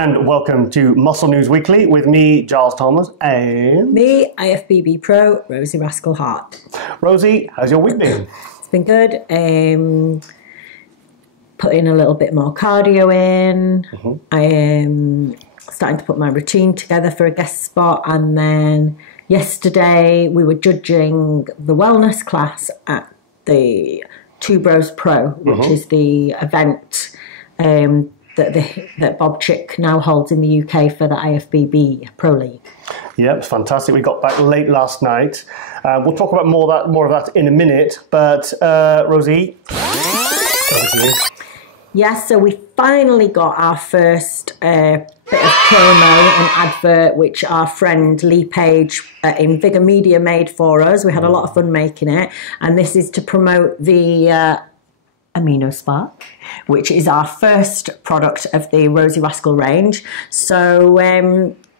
and welcome to Muscle News Weekly with me, Giles Thomas, and me, IFBB Pro, Rosie Rascal Hart. Rosie, how's your week been? It's been good. Putting a little bit more cardio in. I am starting to put my routine together for a guest spot, and then yesterday we were judging the wellness class at the Two Bros Pro, which is the event that Bob Chick now holds in the UK for the IFBB Pro League. Yeah, it was fantastic. We got back late last night. We'll talk about more of that in a minute. But Rosie, over to you. Yes, so we finally got our first bit of promo and advert, which our friend Lee Page in Vigor Media made for us. We had a lot of fun making it, and this is to promote the Amino Spark, which is our first product of the Rosie Rascal range. So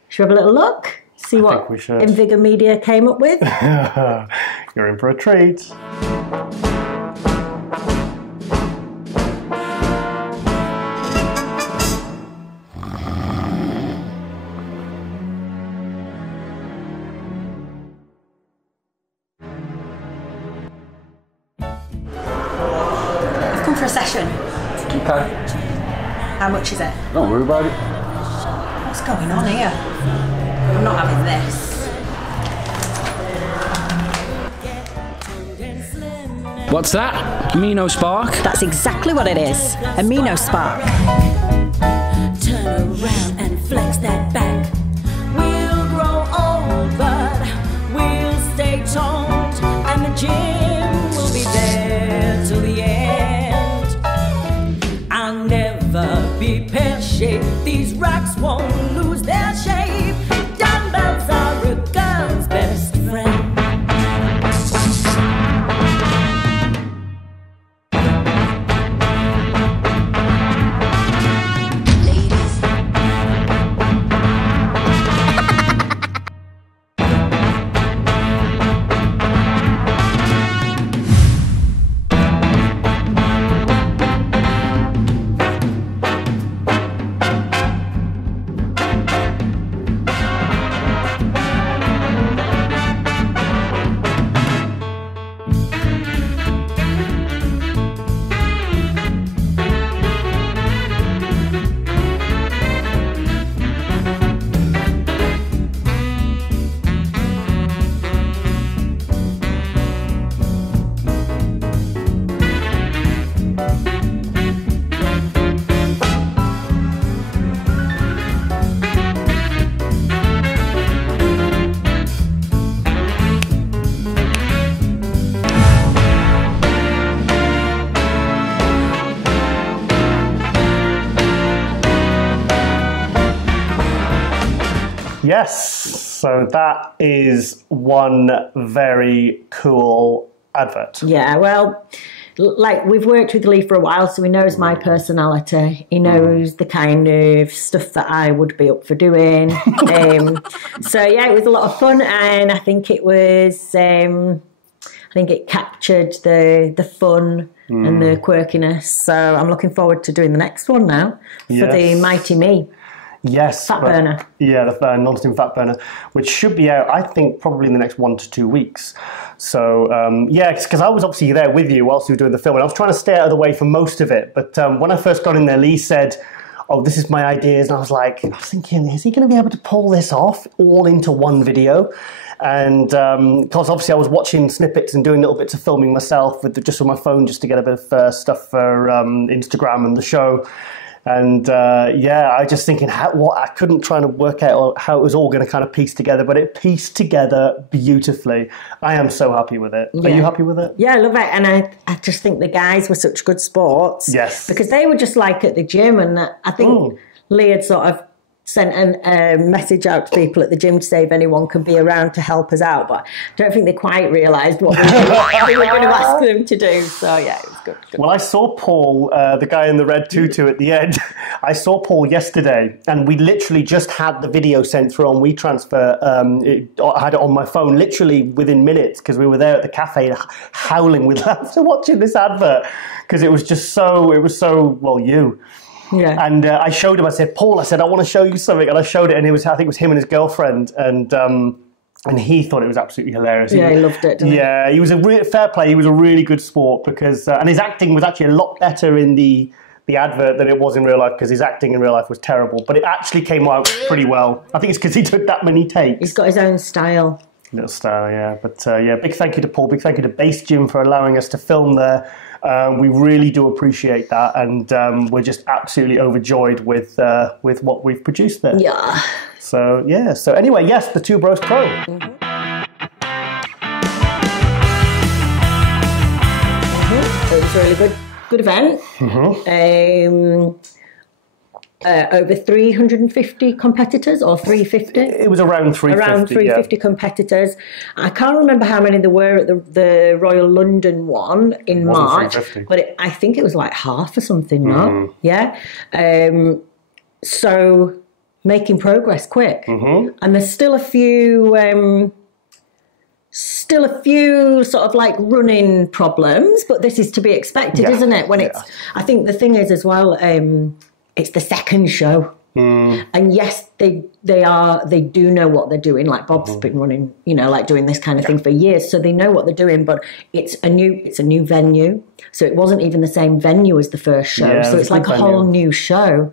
should we have a little look? See what Vigor Media came up with? You're in for a treat. For a session. Okay. How much is it? Don't worry about it. What's going on here? I'm not having this. What's that? Amino Spark? That's exactly what it is. Amino Spark. Turn around and flex that back. We'll grow old, but we'll stay toned, and the gym will be there till the end. I'll never be pear-shaped. These racks won't lose their shape. Dumbbells are a girl's best friend. Yes, so that is one very cool advert. Yeah, well, like we've worked with Lee for a while, so he knows my personality. He knows the kind of stuff that I would be up for doing. So yeah, it was a lot of fun, and I think it was. I think it captured the fun and the quirkiness. So I'm looking forward to doing the next one now for the Mighty Me. Yes. Fat burner. Yeah, the non-steam fat burner, which should be out, I think, probably in the next 1 to 2 weeks. So, yeah, because I was obviously there with you whilst you were doing the film, and I was trying to stay out of the way for most of it. But when I first got in there, Lee said, oh, this is my ideas. And I was thinking, is he going to be able to pull this off all into one video? And because obviously I was watching snippets and doing little bits of filming myself just with my phone just to get a bit of stuff for Instagram and the show. And yeah, I was just thinking, I couldn't try to work out how it was all going to kind of piece together, but it pieced together beautifully. I am so happy with it. Yeah. Are you happy with it? Yeah, I love it. And I just think the guys were such good sports. Yes. Because they were just like at the gym, and I think Lee had sort of sent a message out to people at the gym to say if anyone could be around to help us out, but I don't think they quite realised what we were going to ask them to do. So yeah, it was good. Well, I saw Paul, the guy in the red tutu at the end. I saw Paul yesterday, and we literally just had the video sent through on WeTransfer. I had it on my phone literally within minutes because we were there at the cafe howling with laughter watching this advert because it was so well you. Yeah. And I showed him. I said, Paul, I want to show you something, and I showed it, and I think it was him and his girlfriend, and he thought it was absolutely hilarious. Yeah, he loved it. Didn't he was fair play. He was a really good sport because, and his acting was actually a lot better in the advert than it was in real life, because his acting in real life was terrible. But it actually came out pretty well. I think it's because he took that many takes. He's got his own style. Little style, yeah. But big thank you to Paul. Big thank you to Base Gym for allowing us to film there. We really do appreciate that, and we're just absolutely overjoyed with what we've produced there. Yeah. So yeah. So anyway, yes, the Two Bros Pro. It was a really good event. Over 350 competitors, or 350? It was around 350. Around 350 competitors. I can't remember how many there were at the Royal London one in March, but I think it was like half or something, no? Yeah. So making progress quick. And there's still a few sort of like running problems, but this is to be expected, isn't it? When it's, I think the thing is as well, it's the second show, and yes, they do know what they're doing. Like Bob's been running, like doing this kind of thing for years, so they know what they're doing. But it's a new venue, so it wasn't even the same venue as the first show. So it's like a whole new show,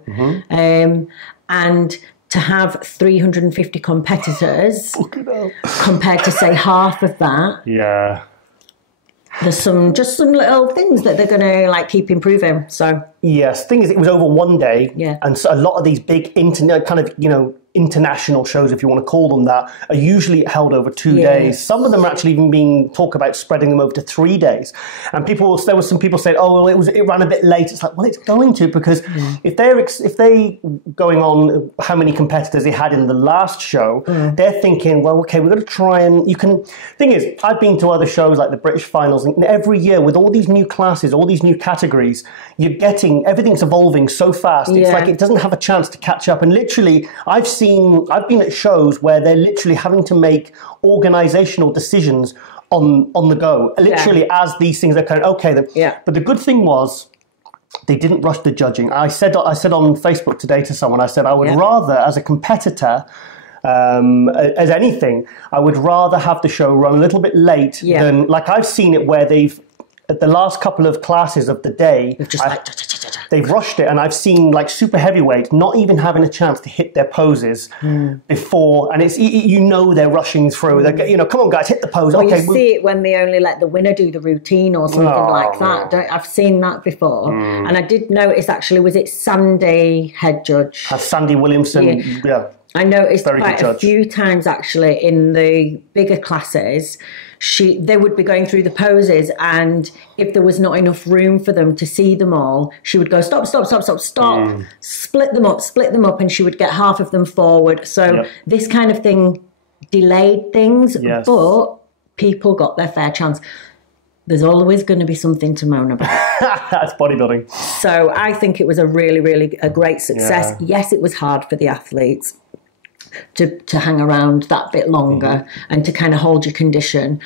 and to have 350 competitors compared to say half of that, there's some little things that they're going to like keep improving. So yes, thing is, it was over one day, and so a lot of these big international shows, if you want to call them that, are usually held over 2 days. Some of them are actually even being talk about spreading them over to 3 days. And there were some people saying, "Oh, well, it ran a bit late." It's like, well, it's going to, because if they going on how many competitors they had in the last show, they're thinking, well, okay, we're going to try and Thing is, I've been to other shows like the British Finals, and every year with all these new classes, all these new categories, everything's evolving so fast. It's like it doesn't have a chance to catch up. And literally, I've been at shows where they're literally having to make organizational decisions on the go, literally as these things are kind of But the good thing was, they didn't rush the judging. I said on Facebook today to someone, I said I would rather, as a competitor, as anything, I would rather have the show run a little bit late than, like, I've seen it where they've, at the last couple of classes of the day, they've rushed it, and I've seen like super heavyweight not even having a chance to hit their poses before, and it's they're rushing through. They're, come on guys, hit the pose. Well, you see it when they only let the winner do the routine or something like that. I've seen that before, and I did notice actually, was it Sandy head judge? Sandy Williamson, I noticed quite a few times actually in the bigger classes, they would be going through the poses, and if there was not enough room for them to see them all, she would go, stop, split them up, and she would get half of them forward. So this kind of thing delayed things, but people got their fair chance. There's always going to be something to moan about. That's bodybuilding. So I think it was a really, really a great success. Yes, it was hard for the athletes to hang around that bit longer and to kind of hold your condition.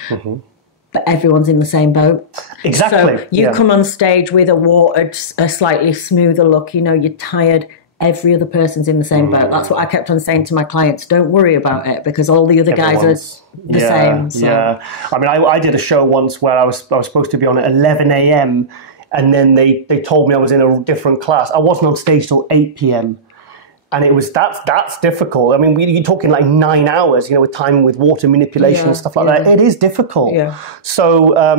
But everyone's in the same boat. Exactly. So you come on stage with a slightly smoother look, you're tired. Every other person's in the same boat. That's what I kept on saying to my clients. Don't worry about it, because all the other guys are the same. So. Yeah. I mean, I did a show once where I was supposed to be on at 11 a.m. and then they told me I was in a different class. I wasn't on stage till 8 p.m. And it was that's difficult. I mean, you're talking like 9 hours, with time with water manipulation and stuff like that. It is difficult. Yeah. So, I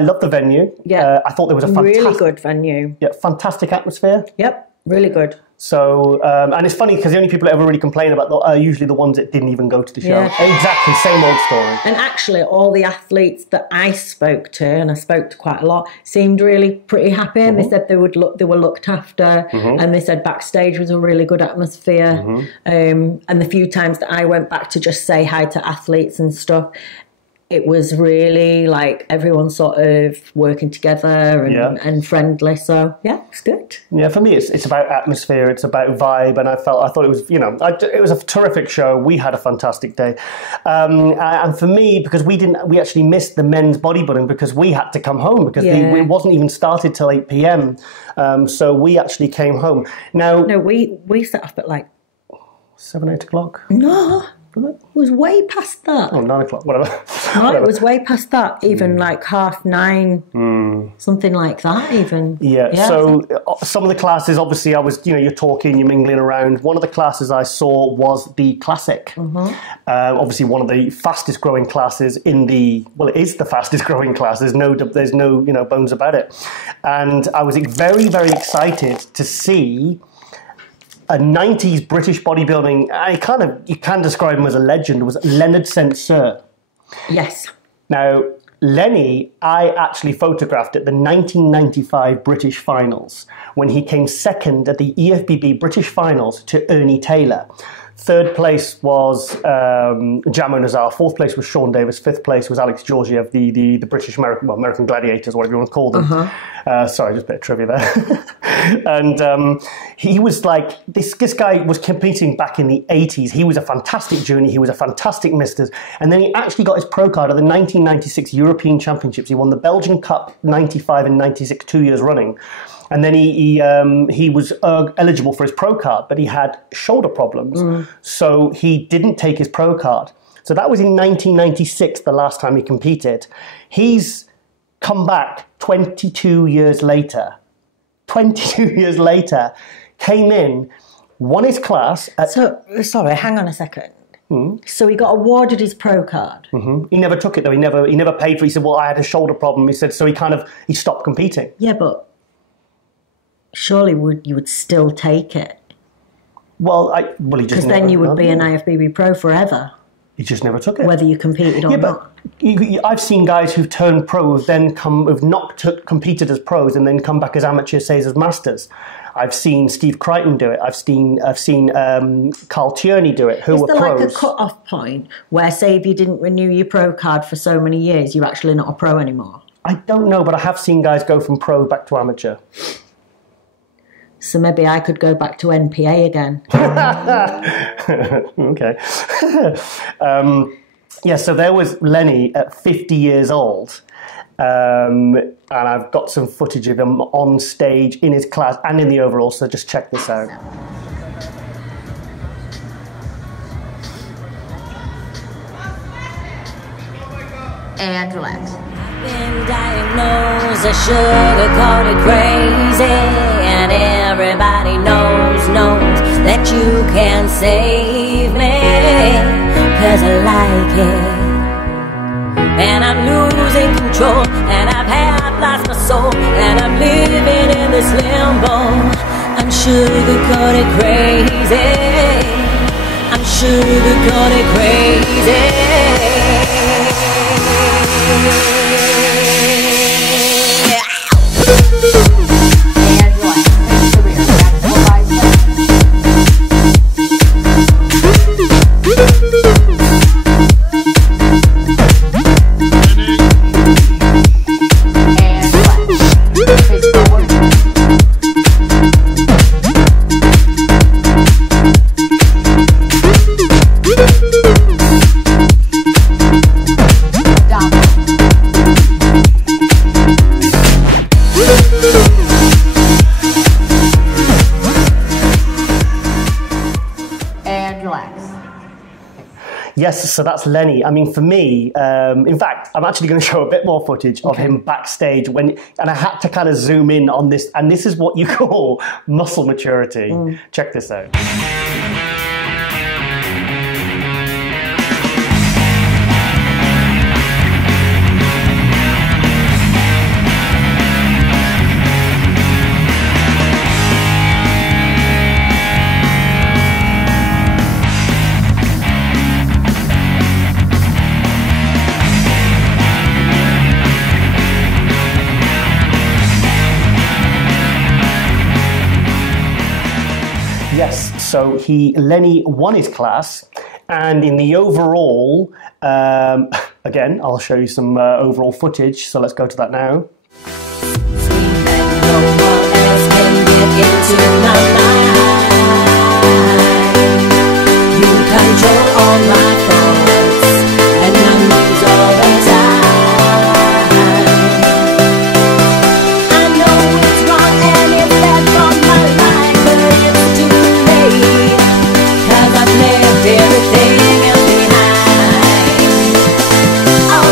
love the venue. Yeah. I thought there was a really good venue. Yeah, fantastic atmosphere. Yep, really good. So, and it's funny because the only people that ever really complain about are usually the ones that didn't even go to the show. Yeah. Exactly, same old story. And actually, all the athletes that I spoke to, and I spoke to quite a lot, seemed really pretty happy. And they said they were looked after, and they said Backstage was a really good atmosphere. And the few times that I went back to just say hi to athletes and stuff, it was really like everyone sort of working together and friendly. So yeah, it's good. Yeah, for me, it's about atmosphere, it's about vibe, and I thought it was, it was a terrific show. We had a fantastic day, and for me, because we actually missed the men's bodybuilding because we had to come home because it wasn't even started till 8 p.m. So we actually came home. Now, no, we set up at like 7, 8 o'clock. No. It was way past that. Oh, 9 o'clock, whatever. No, it was way past that, even like 9:30, something like that even. Yeah, so some of the classes, obviously I was, you're talking, you're mingling around. One of the classes I saw was the Classic. Obviously one of the fastest growing classes it is the fastest growing class. There's no bones about it. And I was very, very excited to see a 90s British bodybuilding, you can describe him as a legend, was Leonard St. Cyr. Yes. Now, Lenny, I actually photographed at the 1995 British Finals when he came second at the EFBB British Finals to Ernie Taylor. Third place was Jamo Nazar. Fourth place was Sean Davis. Fifth place was Alex Georgiev, the British American Gladiators, whatever you want to call them. Sorry, just a bit of trivia there. And he was like, this guy was competing back in the 80s. He was a fantastic junior. He was a fantastic misters. And then he actually got his pro card at the 1996 European Championships. He won the Belgian Cup 95 and 96, 2 years running. And then he was eligible for his pro card, but he had shoulder problems. So he didn't take his pro card. So that was in 1996, the last time he competed. He's come back 22 years later. 22 years later, came in, won his class. Sorry, hang on a second. So he got awarded his pro card. He never took it though. He never paid for it. He said, well, I had a shoulder problem. He said, so he stopped competing. Yeah, but surely you would still take it. Well, he just because then you would be an IFBB pro forever. He just never took it, whether you competed or not. I've seen guys who've turned pro who've not competed as pros and then come back as amateurs, say as masters. I've seen Steve Crichton do it. I've seen Carl Tierney do it. Who were pros? Is there like a cut-off point where, say, if you didn't renew your pro card for so many years, you're actually not a pro anymore? I don't know, but I have seen guys go from pro back to amateur. So maybe I could go back to NPA again. Okay. So there was Lenny at 50 years old. And I've got some footage of him on stage in his class and in the overall, so just check this out. And relax. Been diagnosed a sugar-coated crazy, and everybody knows that you can save me, 'cause I like it, and I'm losing control, and I've half lost my soul, and I'm living in this limbo. I'm sugar-coated crazy, I'm sugar-coated crazy. Yes, so that's Lenny. I mean, for me, in fact, I'm actually going to show a bit more footage of him backstage and I had to kind of zoom in on this, and this is what you call muscle maturity. Check this out. Yes, so Lenny won his class, and in the overall, again, I'll show you some overall footage. So let's go to that now. No one else can get into my mind. You control all my thoughts and my moods all the time. I know it's wrong and it's bad for my life, but it's too late, 'cause I've left everything else behind. Oh,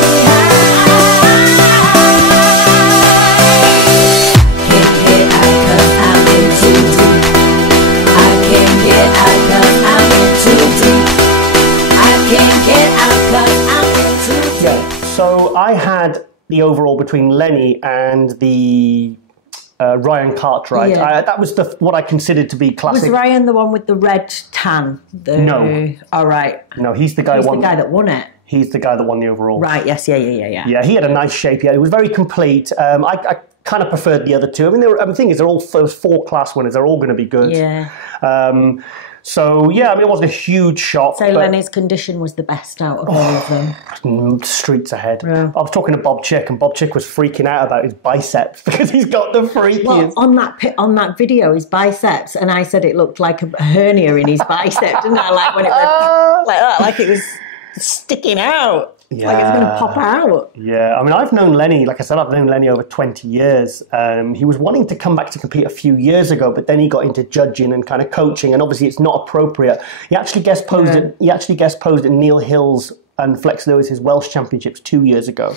can't get out 'cause I'm in too deep. I can't get out 'cause I'm in too deep. I can't get out 'cause I'm in too deep. Yeah. So I had the overall between Lenny and the Ryan Cartwright. Yeah. That was what I considered to be classic. Was Ryan the one with the red tan? No. All right. No, he's the guy. He's the guy that won it. He's the guy that won the overall. Right. Yes. Yeah. Yeah, he had a nice shape. Yeah, it was very complete. I kind of preferred the other two. I mean, the thing is, those 4 class winners. They're all going to be good. Yeah. So yeah, I mean, it wasn't a huge shot. So but Lenny's condition was the best out of all of them. streets ahead. Yeah. I was talking to Bob Chick, and Bob Chick was freaking out about his biceps because he's got the freakiest. Well, on that video, his biceps, and I said it looked like a hernia in his bicep, didn't I? Like when it went like that, like it was sticking out. Yeah. Like it's going to pop out. Yeah, I mean, I've known Lenny, like I said, I've known Lenny over 20 years. He was wanting to come back to compete a few years ago, but then he got into judging and kind of coaching, and obviously it's not appropriate. He actually guest posed at Neil Hill's and Flex Lewis's Welsh Championships 2 years ago,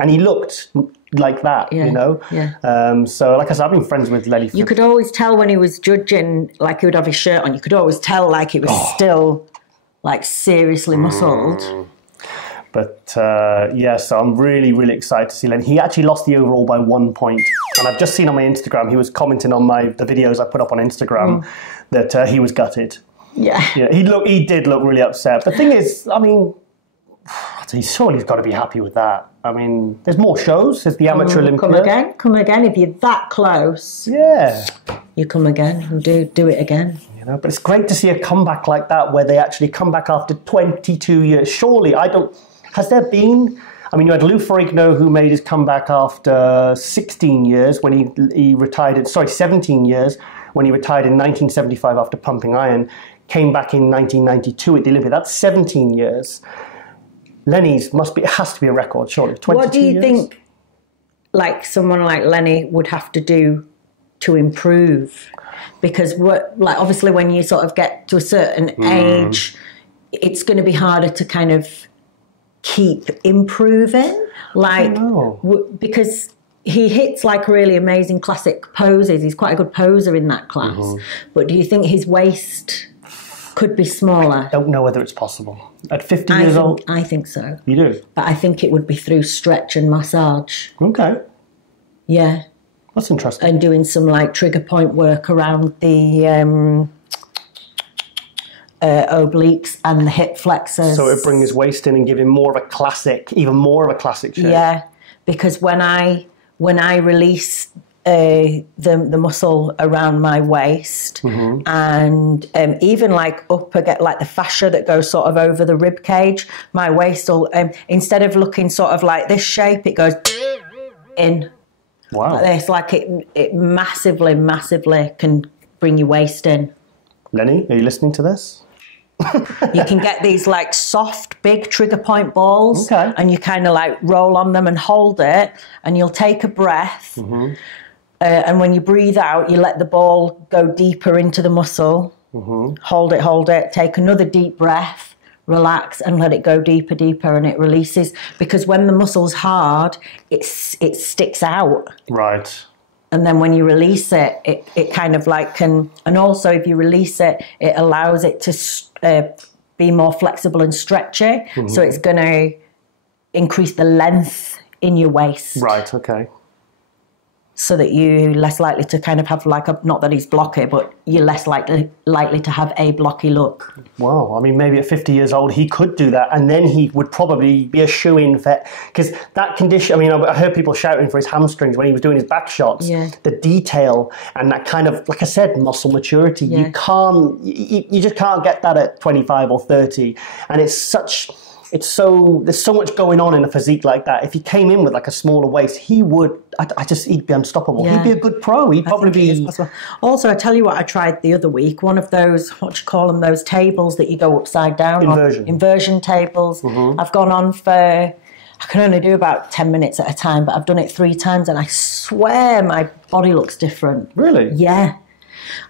and he looked like that, Yeah, you know. yeah. So, like I said, I've been friends with Lenny. You could always tell when he was judging, like he would have his shirt on. You could always tell, like it was still, like seriously muscled. But yeah, so I'm really, really excited to see Lenny. He actually lost the overall by 1 point. And I've just seen on my Instagram, he was commenting on the videos I put up on Instagram that he was gutted. Yeah. Yeah, he did look really upset. The thing is, I mean, surely he's got to be happy with that. I mean, there's more shows. There's the Amateur Olympia. Come again. If you're that close, Yeah. you come again and do it again. You know, but it's great to see a comeback like that where they actually come back after 22 years. Surely, has there been... I mean, you had Lou Ferrigno, who made his comeback after 16 years when he retired... 17 years when he retired in 1975 after pumping iron. Came back in 1992 at the Olympia. That's 17 years. Lenny's has to be a record, surely. 22 What do you years? think, like someone like Lenny would have to do to improve? Because obviously when you sort of get to a certain age, it's going to be harder to kind of keep improving. Like, because he hits like really amazing classic poses. He's quite a good poser in that class. But do you think his waist could be smaller? I don't know whether it's possible. At 50 years old? I think so. You do? But I think it would be through stretch and massage. Okay. Yeah. That's interesting. And doing some like trigger point work around the obliques and the hip flexors. So it would bring his waist in and give him even more of a classic shape. Yeah, because when I release the muscle around my waist and even like up again, like the fascia that goes sort of over the rib cage, my waist will instead of looking sort of like this shape, it goes in. Wow. Like this, like it massively can bring your waist in. Lenny, are you listening to this? You can get these like soft, big trigger point balls, and you kind of like roll on them and hold it, and you'll take a breath, and when you breathe out, you let the ball go deeper into the muscle. Hold it, take another deep breath, relax, and let it go deeper, and it releases. Because when the muscle's hard, it sticks out. Right. And then when you release it, it kind of like can... And also if you release it, it allows it to be more flexible and stretchy. So it's going to increase the length in your waist. Right, okay. So that you're less likely to kind of have like not that he's blocky, but you're less likely to have a blocky look. Wow, I mean, maybe at 50 years old, he could do that, and then he would probably be a shoo-in for... Because that condition, I mean, I heard people shouting for his hamstrings when he was doing his back shots. Yeah. The detail and that kind of, like I said, muscle maturity. Yeah. You just can't get that at 25 or 30. And it's such... there's so much going on in a physique like that. If he came in with like a smaller waist, he'd be unstoppable. Yeah. He'd be a good pro. He'd probably be. Also, I tell you what, I tried the other week. One of those, what do you call them? Those tables that you go upside down on. Inversion tables. I've gone on for. I can only do about 10 minutes at a time, but I've done it 3 times, and I swear my body looks different. Really? Yeah.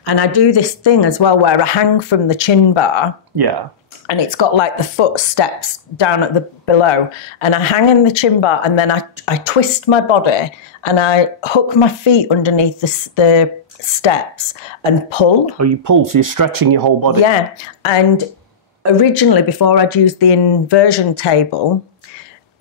And I do this thing as well where I hang from the chin bar. Yeah. And it's got like the footsteps down at the below. And I hang in the chin bar, and then I twist my body, and I hook my feet underneath the steps and pull. Oh, you pull, so you're stretching your whole body. Yeah. And originally, before I'd used the inversion table,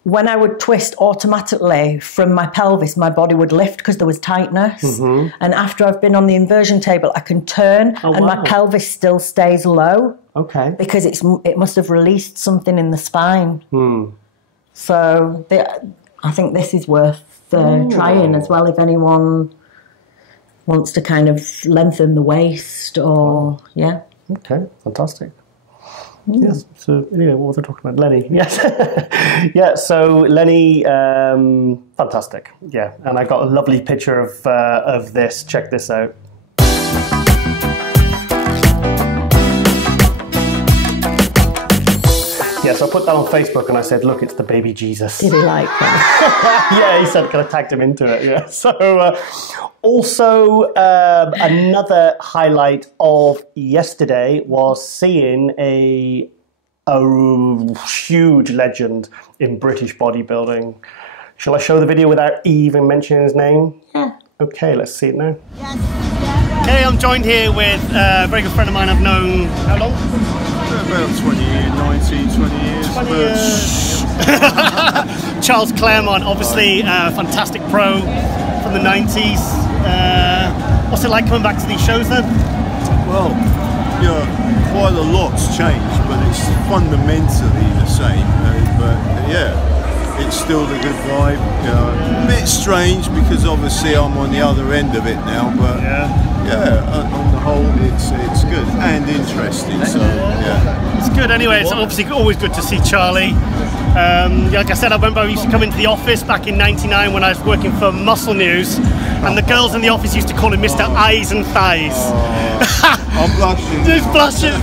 when I would twist automatically from my pelvis, my body would lift because there was tightness. And after I've been on the inversion table, I can turn and my pelvis still stays low. Okay. Because it must have released something in the spine. So I think this is worth trying as well if anyone wants to kind of lengthen the waist or, yeah. Okay, fantastic. Yes. So anyway, what was I talking about? Lenny. Yes. Yeah. So Lenny, fantastic. Yeah. And I got a lovely picture of this. Check this out. Yes, I put that on Facebook and I said, look, it's the baby Jesus. Did he like that? Yeah, he said, kind of tagged him into it. Yeah. So also another highlight of yesterday was seeing a huge legend in British bodybuilding. Shall I show the video without even mentioning his name? Yeah. Okay, let's see it now. Okay, I'm joined here with a very good friend of mine I've known, how long? About 20 years, 19, 20 years. 20 years. Charles Claremont, obviously a fantastic pro from the 90s. What's it like coming back to these shows then? Well, quite a lot's changed, but it's fundamentally the same. But yeah, it's still the good vibe. A bit strange because obviously I'm on the other end of it now, but yeah, on the whole, it's good and interesting. So yeah, it's good. Anyway, it's obviously always good to see Charlie. Like I said, I remember I used to come into the office back in '99 when I was working for Muscle News, and the girls in the office used to call him Mr. Eyes and Thighs. I'm blushing. Just blushing.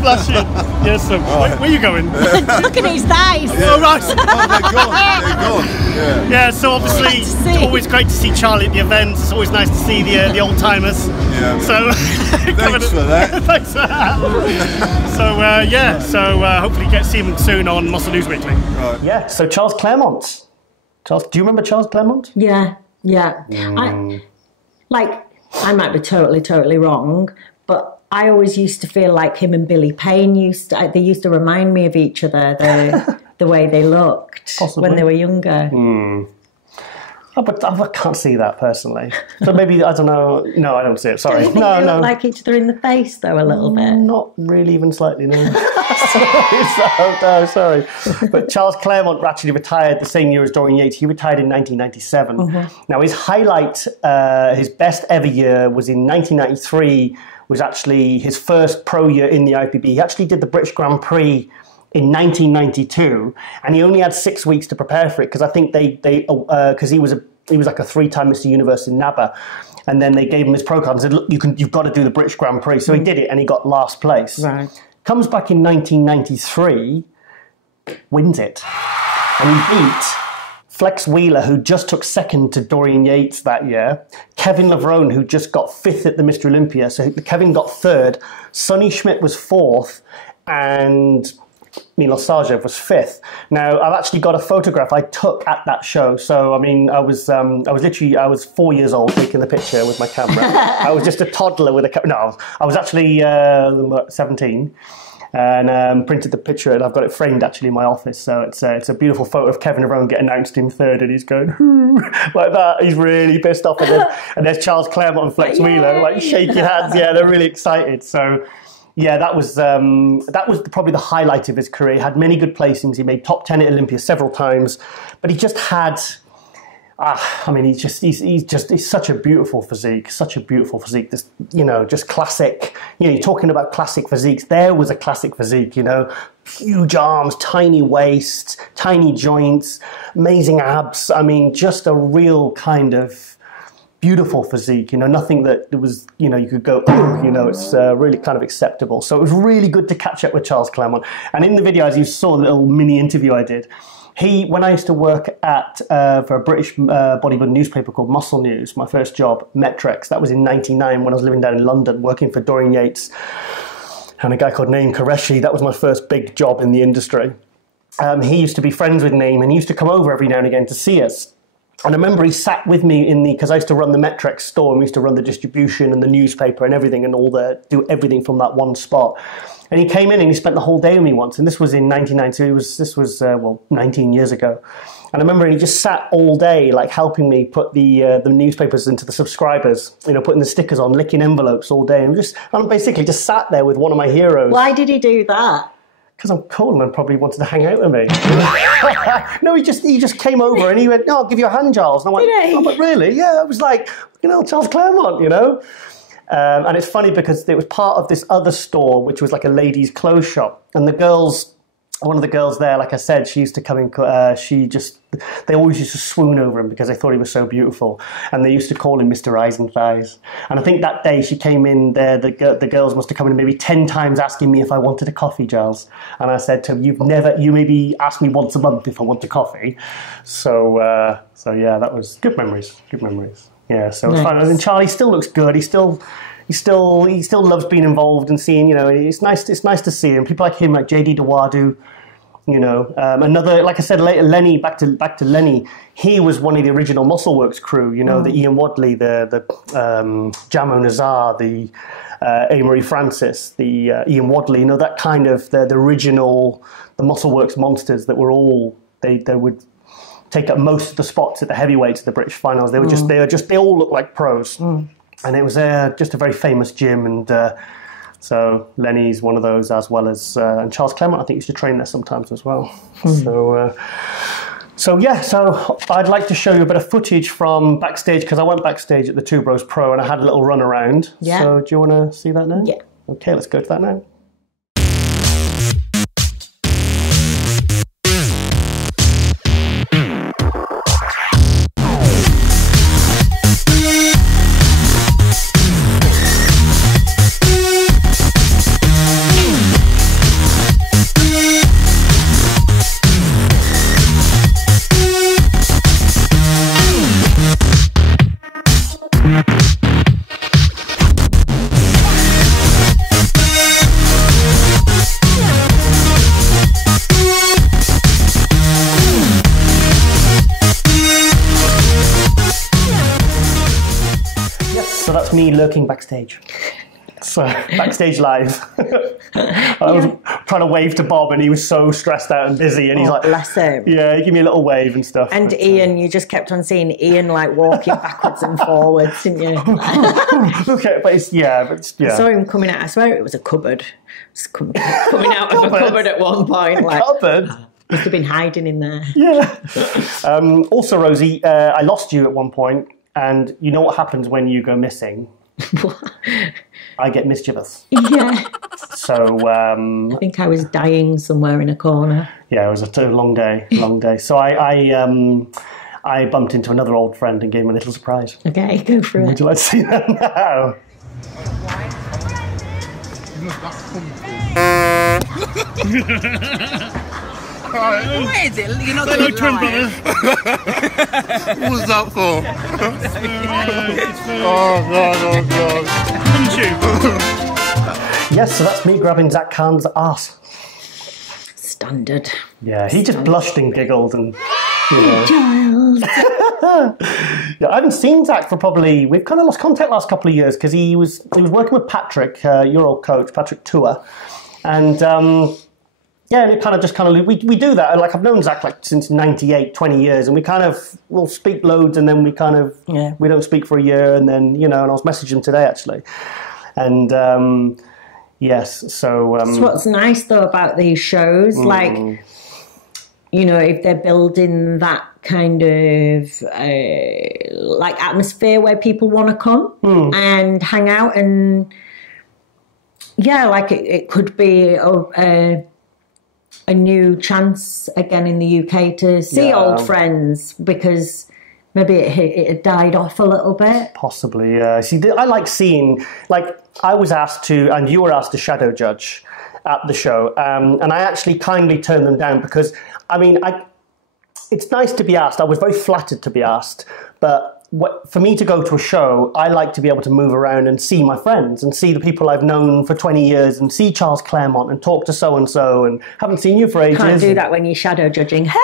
Yes, so where are you going? Look at his thighs. Oh, right. Oh, they're gone. Yeah, so obviously it's always great to see Charlie at the events. It's always nice to see the old timers. Yeah. So thanks for that. Thanks for that. So hopefully get to see him soon on Muscle News Weekly. Right. Yeah. So Charles Claremont. Charles, do you remember Charles Claremont? Yeah. I might be totally wrong, but I always used to feel like him and Billy Payne used to remind me of each other, the way they looked when they were younger. Oh, but I can't see that personally. So maybe, I don't know. No, I don't see it. Sorry. Do you think they look like each other in the face, though, a little bit? Not really, even slightly, no. Sorry. But Charles Claremont actually retired the same year as Dorian Yates. He retired in 1997. Now, his highlight, his best ever year was in 1993, was actually his first pro year in the IFBB. He actually did the British Grand Prix in 1992, and he only had 6 weeks to prepare for it because I think because he was like a 3-time Mr. Universe in NABBA, and then they gave him his pro card and said, look, you've got to do the British Grand Prix. So he did it, and he got last place. Right. Comes back in 1993, wins it, and he beat Flex Wheeler, who just took second to Dorian Yates that year, Kevin Levrone, who just got 5th at the Mr. Olympia, so Kevin got 3rd, Sonny Schmidt was 4th, and Milos Sarcev was 5th. Now, I've actually got a photograph I took at that show. So, I mean, I was 4 years old taking the picture with my camera. I was just a toddler with a camera. No, I was actually 17. And printed the picture, and I've got it framed actually in my office. So it's a beautiful photo of Kevin Levrone getting announced in 3rd, and he's going like that. He's really pissed off, and there's Charles Claremont and Flex Wheeler like shaking hands. Yeah, they're really excited. So yeah, that was probably the highlight of his career. He had many good placings. He made top 10 at Olympia several times, but he just had. I mean, he's such a beautiful physique, This, just classic. You're talking about classic physiques. There was a classic physique, huge arms, tiny waist, tiny joints, amazing abs. I mean, just a real kind of beautiful physique, you know, nothing that it was, you know, you could go, oh, you know, it's really kind of acceptable. So it was really good to catch up with Charles Claremont. And in the video, as you saw, the little mini interview I did, when I used to work at for a British bodybuilding newspaper called Muscle News, my first job, Metrex, that was in '99 when I was living down in London, working for Dorian Yates and a guy called Naeem Qureshi. That was my first big job in the industry. He used to be friends with Naeem, and he used to come over every now and again to see us. And I remember he sat with me because I used to run the Metrex store, and we used to run the distribution and the newspaper and everything, and do everything from that one spot. And he came in and he spent the whole day with me once, and this was in '99, so this was 19 years ago. And I remember he just sat all day, like helping me put the newspapers into the subscribers, you know, putting the stickers on, licking envelopes all day, and I basically just sat there with one of my heroes. Why did he do that? Because I'm cool and probably wanted to hang out with me. No, he just came over and he went, "No, I'll give you a hand, Giles." And I went, "Oh, but really?" Yeah, I was like, you know, Charles Claremont, you know. And it's funny because it was part of this other store, which was like a ladies' clothes shop, and one of the girls there, like I said, she used to come in, they always used to swoon over him because they thought he was so beautiful. And they used to call him Mr. Rising Thighs. And I think that day she came in there, the girls must have come in maybe 10 times asking me if I wanted a coffee, Giles. And I said to him, you maybe ask me once a month if I want a coffee. So yeah, that was good memories. Yeah, so it's fun. And Charlie still looks good. He still loves being involved and seeing, you know, it's nice to see him. People like him, like JD Dewadu, you know. Another, like I said, later, Lenny, back to Lenny, he was one of the original Muscleworks crew, you know, the Ian Wadley, the Jamo Nazar, the Amory Francis, the Ian Wadley, you know, that kind of, the original, the Muscleworks monsters that were all, they would take up most of the spots at the heavyweights of the British finals. They all looked like pros. And it was just a very famous gym, and so Lenny's one of those, as well as and Charles Claremont, I think, used to train there sometimes as well. So I'd like to show you a bit of footage from backstage, because I went backstage at the Two Bros Pro and I had a little run around. Yeah. So do you want to see that now? Yeah. Okay, let's go to that now. Me lurking backstage. So backstage live. I was trying to wave to Bob, and he was so stressed out and busy, and he's like, bless him. Yeah, give me a little wave and stuff. And Ian, you just kept on seeing Ian like walking backwards and forwards, didn't you? Okay, but it's I saw him coming out. I swear it was a cupboard. Just coming out of a cupboard at one point. Like, cupboard. Must have been hiding in there. Yeah. Also, Rosie, I lost you at one point. And you know what happens when you go missing? I get mischievous. Yeah. So I think I was dying somewhere in a corner. Yeah, it was a long day. So I bumped into another old friend and gave him a little surprise. Okay, go for it. Would you like to see that now? What is it? You're not going to lie. What was that for? Oh God. Yes, so that's me grabbing Zach Khan's arse. Standard. Yeah, he just blushed and giggled and, you know. Giles. Yeah, I haven't seen Zach for probably, we've kind of lost contact last couple of years because he was working with Patrick, your old coach, Patrick Tour. And yeah, and it kind of we do that. Like, I've known Zach like since '98, 20 years, and we'll speak loads, and then we don't speak for a year, and then, you know, and I was messaging him today actually, and yes, so. That's what's nice though about these shows, like, you know, if they're building that kind of like atmosphere where people want to come and hang out, and yeah, like it could be a new chance again in the UK to see old friends, because maybe it had died off a little bit. Possibly, yeah. See, I like seeing, like, I was asked to, and you were asked to shadow judge at the show, and I actually kindly turned them down because, I mean, it's nice to be asked. I was very flattered to be asked, but for me to go to a show, I like to be able to move around and see my friends and see the people I've known for 20 years and see Charles Claremont and talk to so-and-so and haven't seen you for ages. Can't do that when you're shadow judging. Hey!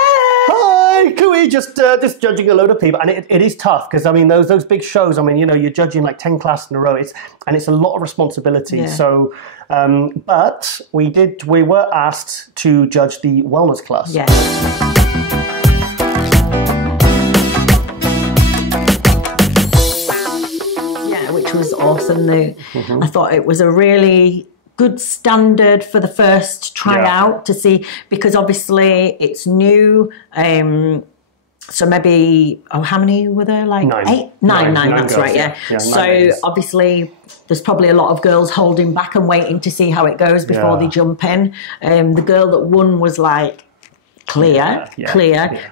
Hi, can we just judging a load of people? And it is tough because, I mean, those big shows, I mean, you know, you're judging like 10 classes in a row. It's a lot of responsibility. Yeah. So, but we were asked to judge the wellness class. Yeah. Which was awesome. I thought it was a really good standard for the first tryout to see, because obviously it's new. So maybe, how many were there? Like 9. Nine, that's girls, right, yeah. So 9 ladies. obviously there's probably a lot of girls holding back and waiting to see how it goes before they jump in. The girl that won was like clear.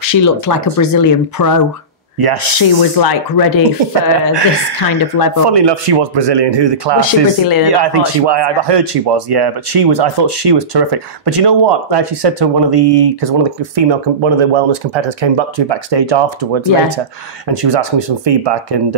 She looked like a Brazilian pro. Yes. She was like ready for this kind of level. Funnily enough, she was Brazilian, who the class was she is. Brazilian? Yeah, I think she was. I heard she was, yeah. But I thought she was terrific. But you know what? I actually said to one of the wellness competitors came up to me backstage afterwards later, and she was asking me some feedback, and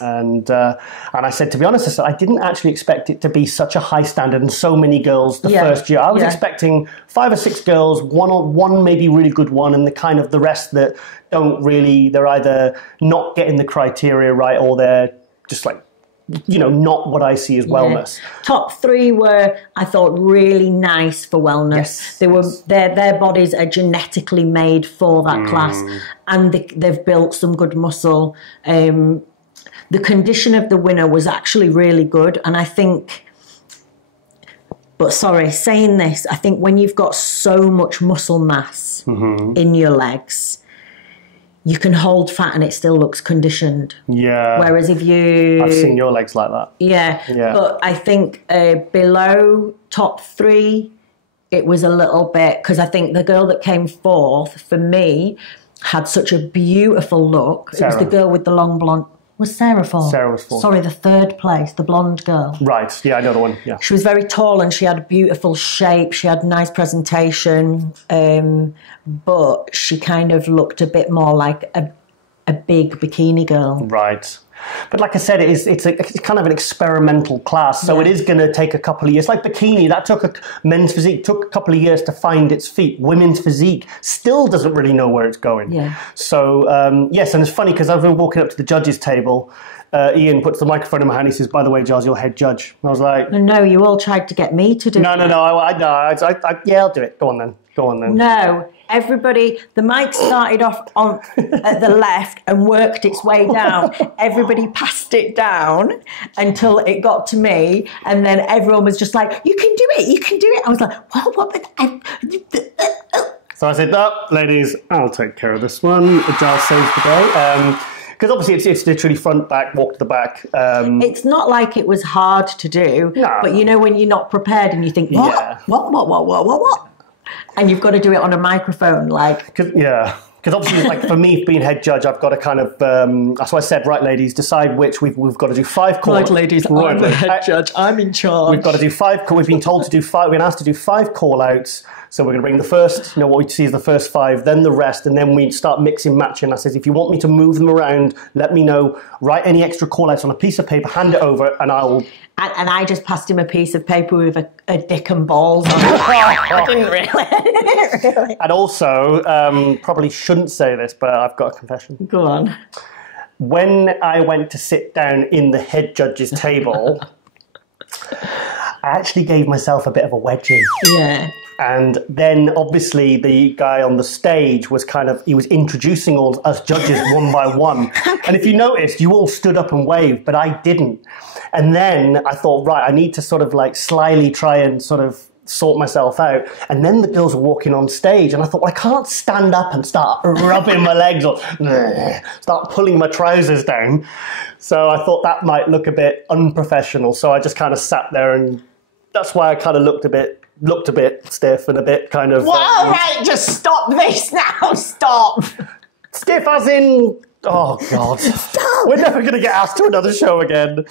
I said, to be honest, I didn't actually expect it to be such a high standard and so many girls the first year. I was expecting 5 or 6 girls, one maybe really good one, and the rest that don't really, they're either not getting the criteria right or they're just like, you know, not what I see as wellness. Top 3 were, I thought, really nice for wellness. Their bodies are genetically made for that class, and they've built some good muscle. The condition of the winner was actually really good, and I think, but sorry, saying this, I think when you've got so much muscle mass in your legs, you can hold fat and it still looks conditioned. Yeah. Whereas if I've seen your legs like that. Yeah. But I think below top 3, it was a little bit, because I think the girl that came 4th, for me, had such a beautiful look. Sarah. It was the girl with the long blonde. Was Sarah 4th? Sarah was 4th. Sorry, the 3rd place, the blonde girl. Right, yeah, I know the one, yeah. She was very tall and she had a beautiful shape. She had nice presentation, but she kind of looked a bit more like a big bikini girl. Right. But like I said, it's kind of an experimental class, so it is going to take a couple of years. Like bikini, men's physique took a couple of years to find its feet. Women's physique still doesn't really know where it's going. Yeah. So, yes, and it's funny because as we were walking up to the judges' table, Ian puts the microphone in my hand. He says, "By the way, Giles, you're head judge." And I was like, "No, you all tried to get me to do it." No, yeah, I'll do it. Go on then. No, everybody, the mic started off at the left and worked its way down. Everybody passed it down until it got to me, and then everyone was just like, "You can do it, you can do it." I was like, what? So I said, "No, ladies, I'll take care of this one." Giles saves the day. Because obviously it's literally front, back, walk to the back. It's not like it was hard to do, but you know when you're not prepared and you think, what? And you've got to do it on a microphone, like... Because obviously, like for me, being head judge, I've got to kind of... that's why I said, right, ladies, decide which. We've got to do 5 call... Right, ladies, I'm the head judge. I'm in charge. We've got to do 5... We've been told to do 5... We've been asked to do 5 call-outs. So we're going to bring the first, what we see is the first 5, then the rest, and then we start mixing, matching. I says, if you want me to move them around, let me know. Write any extra call-outs on a piece of paper, hand it over, and I'll... And I just passed him a piece of paper with a dick and balls on it. I didn't really. And also, probably shouldn't say this, but I've got a confession. Go on. When I went to sit down in the head judge's table, I actually gave myself a bit of a wedgie. Yeah. And then, obviously, the guy on the stage was he was introducing all us judges one by one. And if you noticed, you all stood up and waved, but I didn't. And then I thought, right, I need to sort of like slyly try and sort of sort myself out. And then the girls were walking on stage, and I thought, well, I can't stand up and start rubbing my legs or start pulling my trousers down. So I thought that might look a bit unprofessional. So I just kind of sat there, and that's why I kind of looked a bit looked a bit stiff and a bit kind of... Well, all right, just stop this now. Stop. Stiff as in... Oh, God. We're never going to get asked to another show again.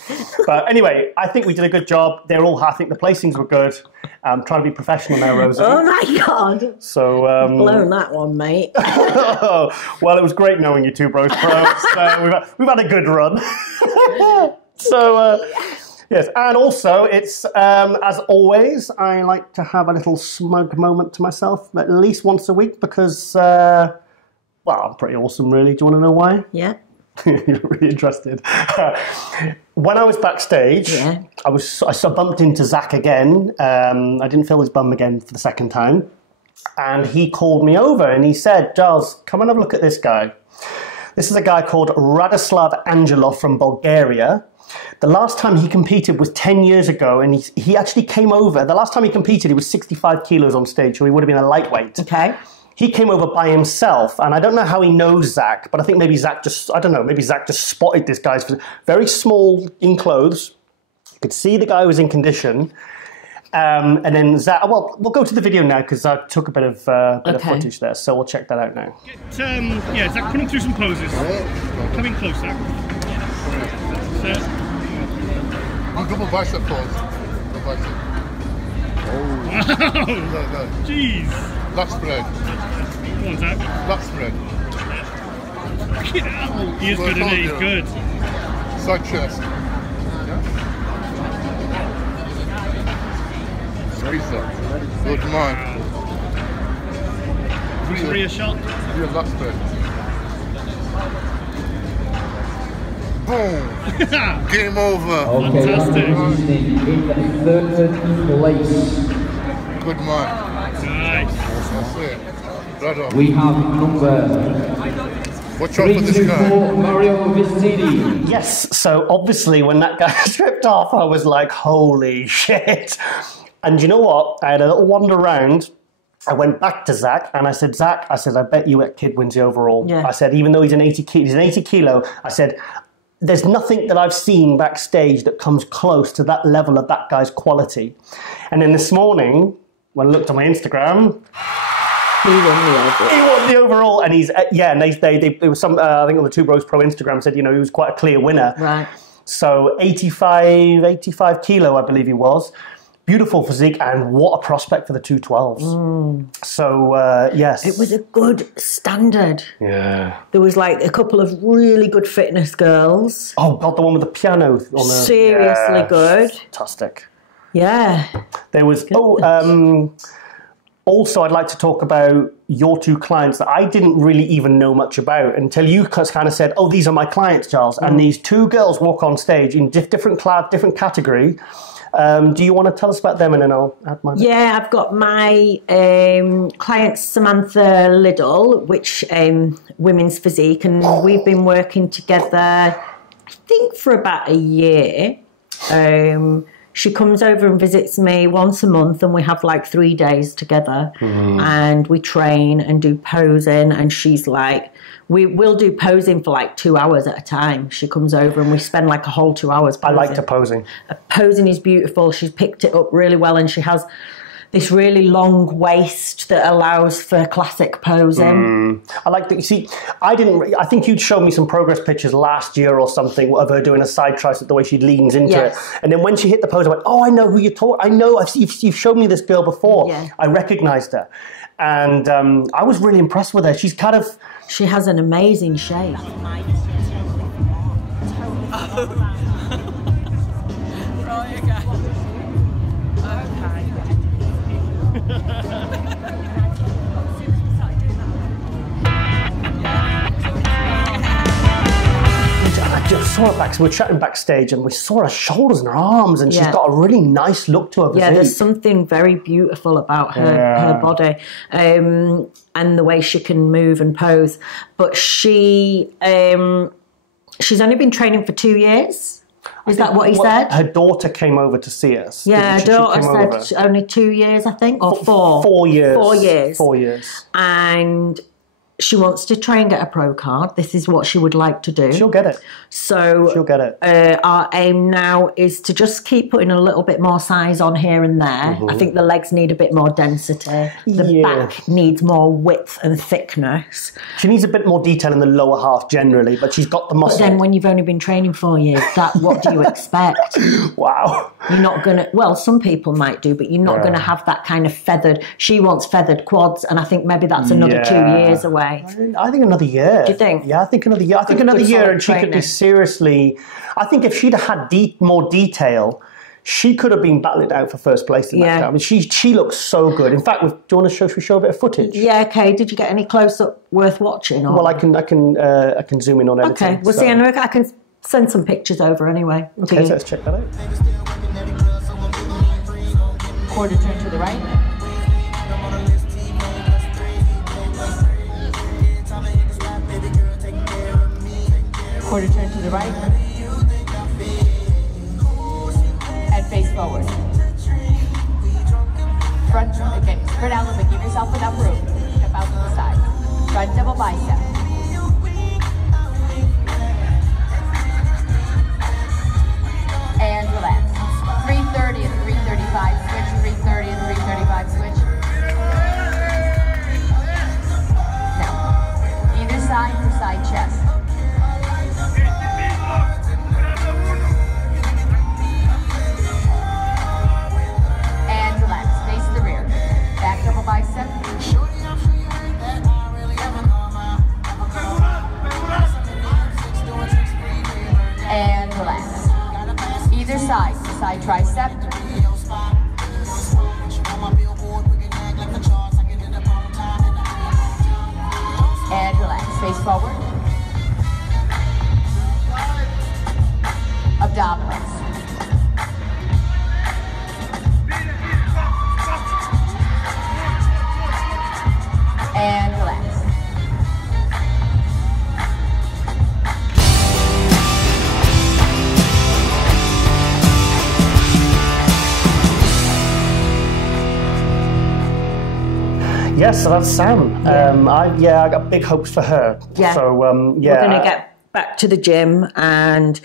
But anyway, I think we did a good job. I think the placings were good. I'm trying to be professional now, Rosie. Oh, my God. So, blown that one, mate. Well, it was great knowing you two, Bros Pro. We've had a good run. So, yes. And also, it's, as always, I like to have a little smug moment to myself at least once a week because... well, I'm pretty awesome, really. Do you want to know why? Yeah. You're really interested. When I was backstage, I bumped into Zach again. I didn't feel his bum again for the second time. And he called me over and he said, Giles, come and have a look at this guy. This is a guy called Radoslav Angelov from Bulgaria. The last time he competed was 10 years ago, and he actually came over. The last time he competed, he was 65 kilos on stage, so he would have been a lightweight. Okay. He came over by himself, and I don't know how he knows Zach, but I think maybe Zach just, I don't know, maybe Zach just spotted this guy's very small in clothes. You could see the guy was in condition. And then Zach, well, we'll go to the video now because I took a bit of footage there, so we'll check that out now. Yeah, Zach, put him through some poses. Come in close, Zach. Double bicep pose. Double bicep. Wow! No. Jeez! Lat spread. Come on, Zach. Lat spread. He is good, isn't he? He's good. Side chest. Yeah. Squeeze that. Good man. Rear shot. Rear lat spread. Boom! Game over. Okay, Fantastic. in third place, Good man. Nice. That's it. Right on. we have number Watch out for this guy. 324, Mario Vicini. Yes, so obviously when that guy stripped off, I was like, holy shit. And you know what? I had a little wander around. I went back to Zach and I said, Zach, I bet you that kid wins the overall. Yeah. I said, even though he's an 80 kilo, I said, there's nothing that I've seen backstage that comes close to that level of that guy's quality. And then this morning, when I looked on my Instagram, He won the overall, and he's and it was some I think on the Two Bros Pro Instagram said he was quite a clear winner. Right. So 85 kilo, I believe he was. Beautiful physique, and what a prospect for the 212s. So yes, It was a good standard. Yeah. There was like a couple of really good fitness girls. Oh God, the one with the piano on the Seriously good. Fantastic. Yeah. There was also, I'd like to talk about your two clients that I didn't really even know much about until you kind of said, "Oh, these are my clients, Giles." And these two girls walk on stage in different category. Do you want to tell us about them, and then I'll add mine? Yeah, I've got my client Samantha Liddell, which Women's Physique, and we've been working together, I think, for about a year. She comes over and visits me once a month, and we have like 3 days together, and we train and do posing. And she's like, we'll do posing for like 2 hours at a time. She comes over and we spend like a whole 2 hours posing. I like the posing. Posing is beautiful. She's picked it up really well, and she has this really long waist that allows for classic posing. I like that. You see, I think you'd shown me some progress pictures last year or something of her doing a side tricep, the way she leans into it. And then when she hit the pose, I went, oh, I know who you're talking. I know, you've shown me this girl before. Yeah. I recognized her. And I was really impressed with her. She's kind of... She has an amazing shape. I just saw her back. So we were chatting backstage, and we saw her shoulders and her arms, and she's got a really nice look to her. Yeah, there's something very beautiful about her body, and the way she can move and pose. But she's only been training for 2 years. Is that what he said? Her daughter came over to see us. Yeah, her daughter said only 2 years, I think, or four. 4 years. 4 years. 4 years. And she wants to try and get a pro card. This is what she would like to do. She'll get it. So she'll get it. Our aim now is to just keep putting a little bit more size on here and there. I think the legs need a bit more density. The back needs more width and thickness. She needs a bit more detail in the lower half generally, but she's got the muscle. But then when you've only been training 4 years, what do you expect? Wow. You're not going to, well, some people might do, but you're not going to have that kind of feathered. She wants feathered quads, and I think maybe that's another 2 years away. I think another year. Do you think? Yeah, I think another year. I think another year, and she could be seriously. I think if she'd had more detail, she could have been battling out for first place in that. I mean, she looks so good. In fact, do you want to show a bit of footage? Yeah. Okay. Did you get any close up worth watching? Or? Well, I can zoom in on everything. Okay. We'll see. I can send some pictures over anyway. Okay, so let's check that out. Quarter turn to the right. Quarter turn to the right. And face forward. Front, again, spread out a little bit. Give yourself enough room. Step out to the side. Front double bicep. And relax. 330 and 335 switch. 330 and 335 switch. Now, either side for side chest. And relax. Face the rear. Back double bicep. And relax. Either side, side tricep. And relax, face forward. Abdominals. And relax. Yes, so that's Sam. I got big hopes for her. Yeah. So we're going to get back to the gym, and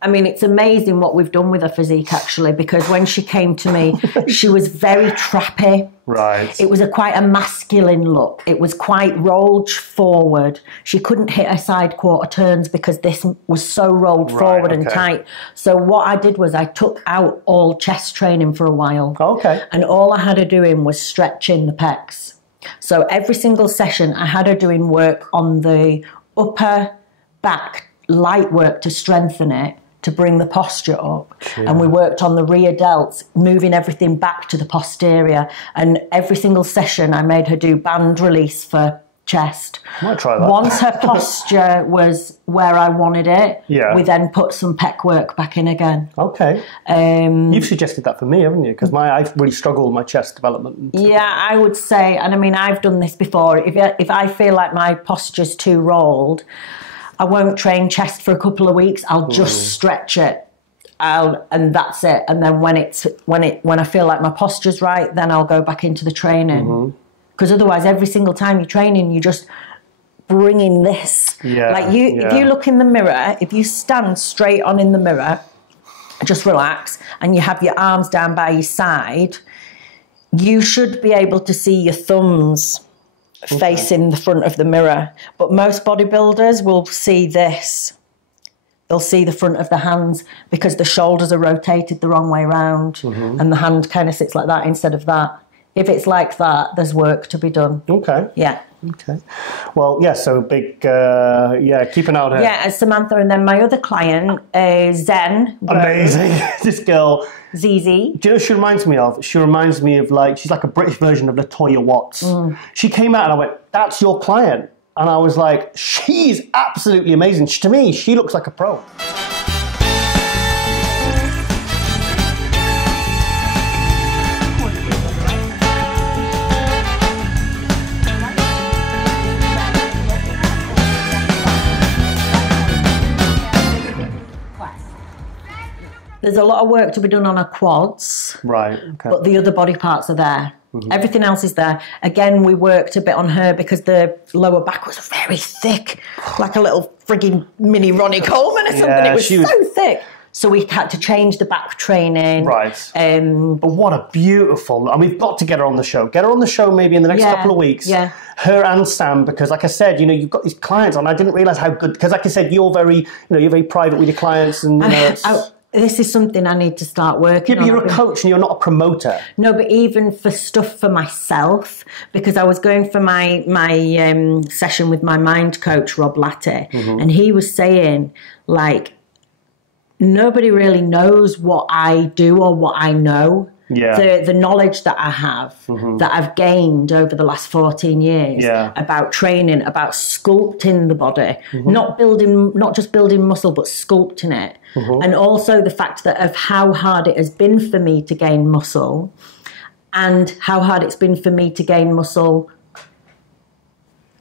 I mean, it's amazing what we've done with her physique actually, because when she came to me, she was very trappy. Right. It was quite a masculine look. It was quite rolled forward. She couldn't hit her side quarter turns because this was so rolled forward and tight. So what I did was I took out all chest training for a while. Okay. And all I had her doing was stretching the pecs. So every single session I had her doing work on the upper back, light work to strengthen it, to bring the posture up. And we worked on the rear delts, moving everything back to the posterior. And every single session I made her do band release for chest. I might try that. Once her posture was where I wanted it, we then put some pec work back in again. Okay. You've suggested that for me, haven't you? Because I really struggle with my chest development. Yeah, I would say, and I mean, I've done this before. If I feel like my posture's too rolled, I won't train chest for a couple of weeks. I'll just stretch it, and that's it. And then when I feel like my posture's right, then I'll go back into the training. Because otherwise, every single time you're training, you're just bringing this. Yeah. Like if you look in the mirror, if you stand straight on in the mirror, just relax, and you have your arms down by your side, you should be able to see your thumbs facing the front of the mirror. But most bodybuilders will see this. They'll see the front of the hands because the shoulders are rotated the wrong way around, and the hand kind of sits like that instead of that. If it's like that, there's work to be done. Okay. Yeah. Okay. Well, yeah, so big, keep an eye on her. Yeah, as Samantha. And then my other client is Zen. Amazing. This girl. ZZ. Do you know what she reminds me of? She reminds me of, like, she's like a British version of LaToya Watts. She came out and I went, that's your client. And I was like, she's absolutely amazing. To me, she looks like a pro. There's a lot of work to be done on her quads. Right, okay. But the other body parts are there. Everything else is there. Again, we worked a bit on her because the lower back was very thick, like a little frigging mini Ronnie Coleman or something. Yeah, it was so thick. So we had to change the back training. Right. But what a beautiful... And we've got to get her on the show. Get her on the show maybe in the next couple of weeks. Yeah. Her and Sam, because like I said, you've got these clients and I didn't realise how good... Because like I said, you're very private with your clients and, this is something I need to start working on. Yeah, but you're a coach and you're not a promoter. No, but even for stuff for myself, because I was going for my session with my mind coach, Rob Latte, and he was saying, like, nobody really knows what I do or what I know. Yeah. The knowledge that I have, that I've gained over the last 14 years about training, about sculpting the body, not just building muscle, but sculpting it. And also the fact that of how hard it has been for me to gain muscle and how hard it's been for me to gain muscle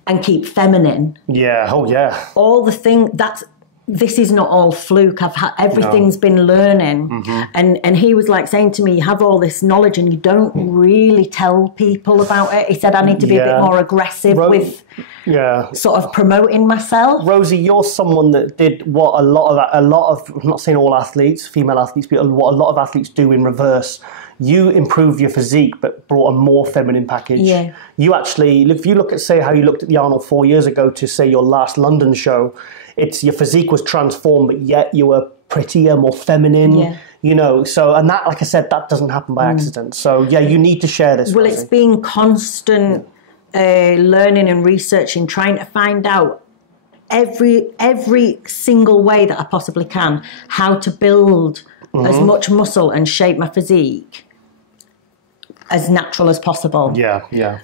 and keep feminine. Yeah, oh yeah. All the thing this is not all fluke. Everything's been learning. And he was like saying to me, you have all this knowledge and you don't really tell people about it. He said, I need to be a bit more aggressive with sort of promoting myself. Rosie, you're someone that did what a lot of, I'm not saying all athletes, female athletes, but what a lot of athletes do in reverse. You improved your physique, but brought a more feminine package. Yeah. You actually, if you look at, say, how you looked at the Arnold 4 years ago to, say, your last London show, your physique was transformed, but yet you were prettier, more feminine, so, and that, like I said, that doesn't happen by accident. So, yeah, you need to share this. Well, it's been constant learning and researching, trying to find out every single way that I possibly can, how to build as much muscle and shape my physique as natural as possible. Yeah, yeah.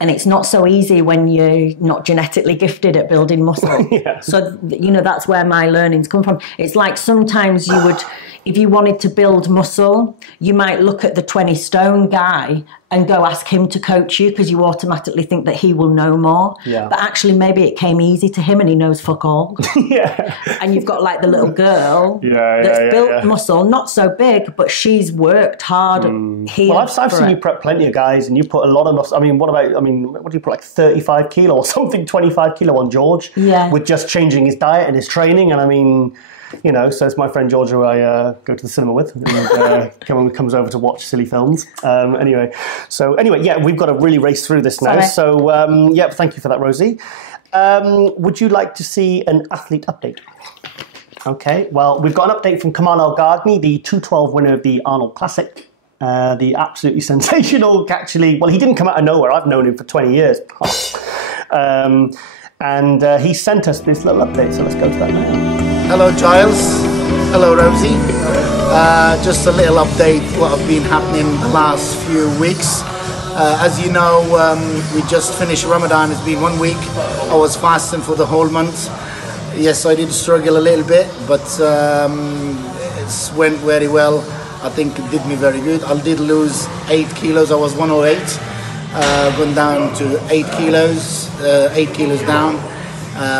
And it's not so easy when you're not genetically gifted at building muscle. So, that's where my learnings come from. It's like sometimes you would, if you wanted to build muscle, you might look at the 20 stone guy and go ask him to coach you because you automatically think that he will know more. Yeah. But actually maybe it came easy to him and he knows fuck all. And you've got like the little girl that's built muscle, not so big, but she's worked hard here. Well, I've seen you prep plenty of guys and you put a lot of muscle. I mean, what do you put, like 35 kilo or something, 25 kilo on George? Yeah. With just changing his diet and his training. And I mean... so it's my friend George who I go to the cinema with and comes over to watch silly films. Anyway, we've got to really race through this now. So, thank you for that, Rosie. Would you like to see an athlete update? Okay, well, we've got an update from Kamal El-Gagni, the 212 winner of the Arnold Classic. The absolutely sensational, actually, well, he didn't come out of nowhere. I've known him for 20 years. And he sent us this little update, so let's go to that now. Hello Giles, hello Rosie. Just a little update what have been happening the last few weeks. As you know, we just finished Ramadan. It's been 1 week. I was fasting for the whole month. Yes, I did struggle a little bit, but it went very well. I think it did me very good. I did lose 8 kilos. I was 108. Gone down to 8 kilos, 8 kilos down.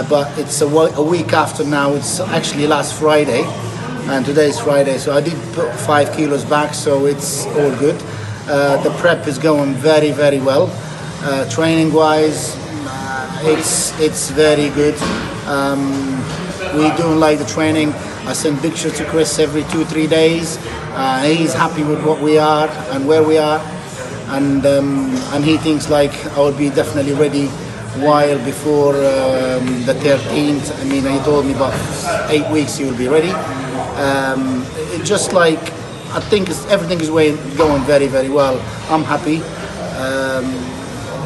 But it's a week after now. It's actually last Friday, and today is Friday, so I did put 5 kilos back, so it's all good. The prep is going very, very well. Training wise, it's very good. We do like the training. I send pictures to Chris every 2-3 days. He's happy with what we are and where we are, and he thinks like I will be definitely ready while before the 13th. I mean, he told me about 8 weeks he will be ready. It's just like, I think everything is going very, very well. I'm happy.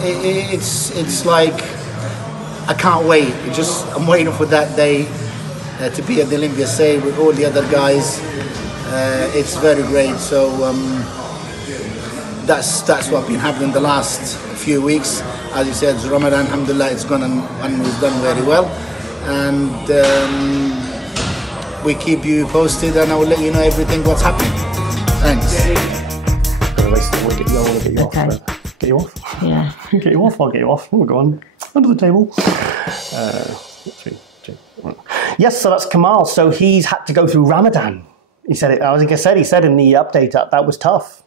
It's like, I can't wait. I'm waiting for that day to be at the Olympia Say with all the other guys. It's very great. So that's what been happening the last few weeks. As you said, Ramadan, alhamdulillah, it's gone and we've done very well. And we keep you posted, and I will let you know everything what's happening. Thanks. I want to get you off. Get you off? Yeah. Get you off, I'll get you off. We'll go on. Under the table. Yes, so that's Kamal. So he's had to go through Ramadan. He said it, I think I said, he said in the update that was tough.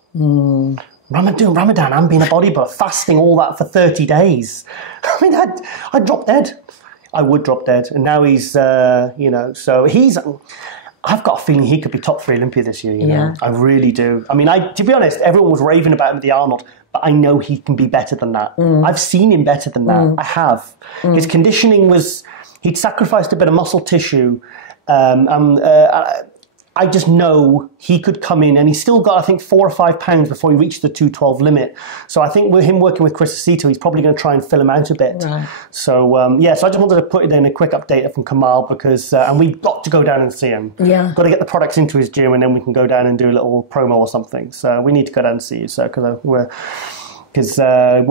Ramadan and being a bodybuilder, fasting all that for 30 days. I mean, I'd drop dead. I would drop dead. And now he's, so he's... I've got a feeling he could be top 3 Olympia this year, you know. I really do. I mean, to be honest, everyone was raving about him at the Arnold, but I know he can be better than that. I've seen him better than that. I have. His conditioning was... He'd sacrificed a bit of muscle tissue. I just know he could come in, and he's still got, I think, 4 or 5 pounds before he reached the 212 limit. So I think with him working with Chris Aceto, he's probably going to try and fill him out a bit. Right. So, so I just wanted to put it in a quick update from Kamal because, and we've got to go down and see him. Yeah. Got to get the products into his gym, and then we can go down and do a little promo or something. So we need to go down and see you, sir, because we're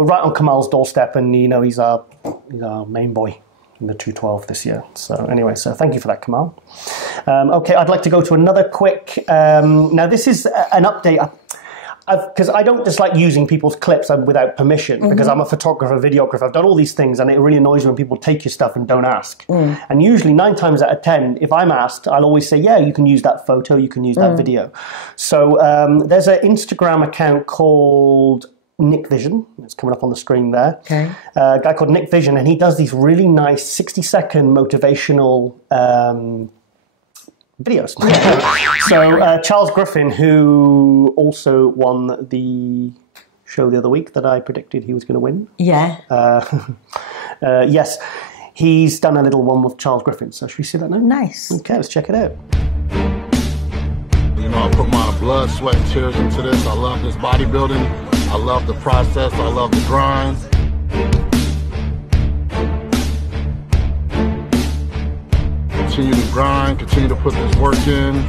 right on Kamal's doorstep, and, you know, he's our main boy in the 212 this year. So anyway, so thank you for that, Kamal. Okay, I'd like to go to another quick... now, this is an update, because I don't just like using people's clips without permission, because I'm a photographer, videographer. I've done all these things, and it really annoys me when people take your stuff and don't ask. And usually, 9 times out of 10, if I'm asked, I'll always say, yeah, you can use that photo, you can use that video. So there's an Instagram account called... Nick Vision, it's coming up on the screen there. Okay. A guy called Nick Vision, and he does these really nice 60-second motivational videos. So Charles Griffin, who also won the show the other week that I predicted he was going to win. Yeah. Yes, he's done a little one with Charles Griffin. So should we see that now? Nice. Okay, let's check it out. You know, I put my blood, sweat, and tears into this. I love this bodybuilding. I love the process. I love the grind. Continue to grind. Continue to put this work in.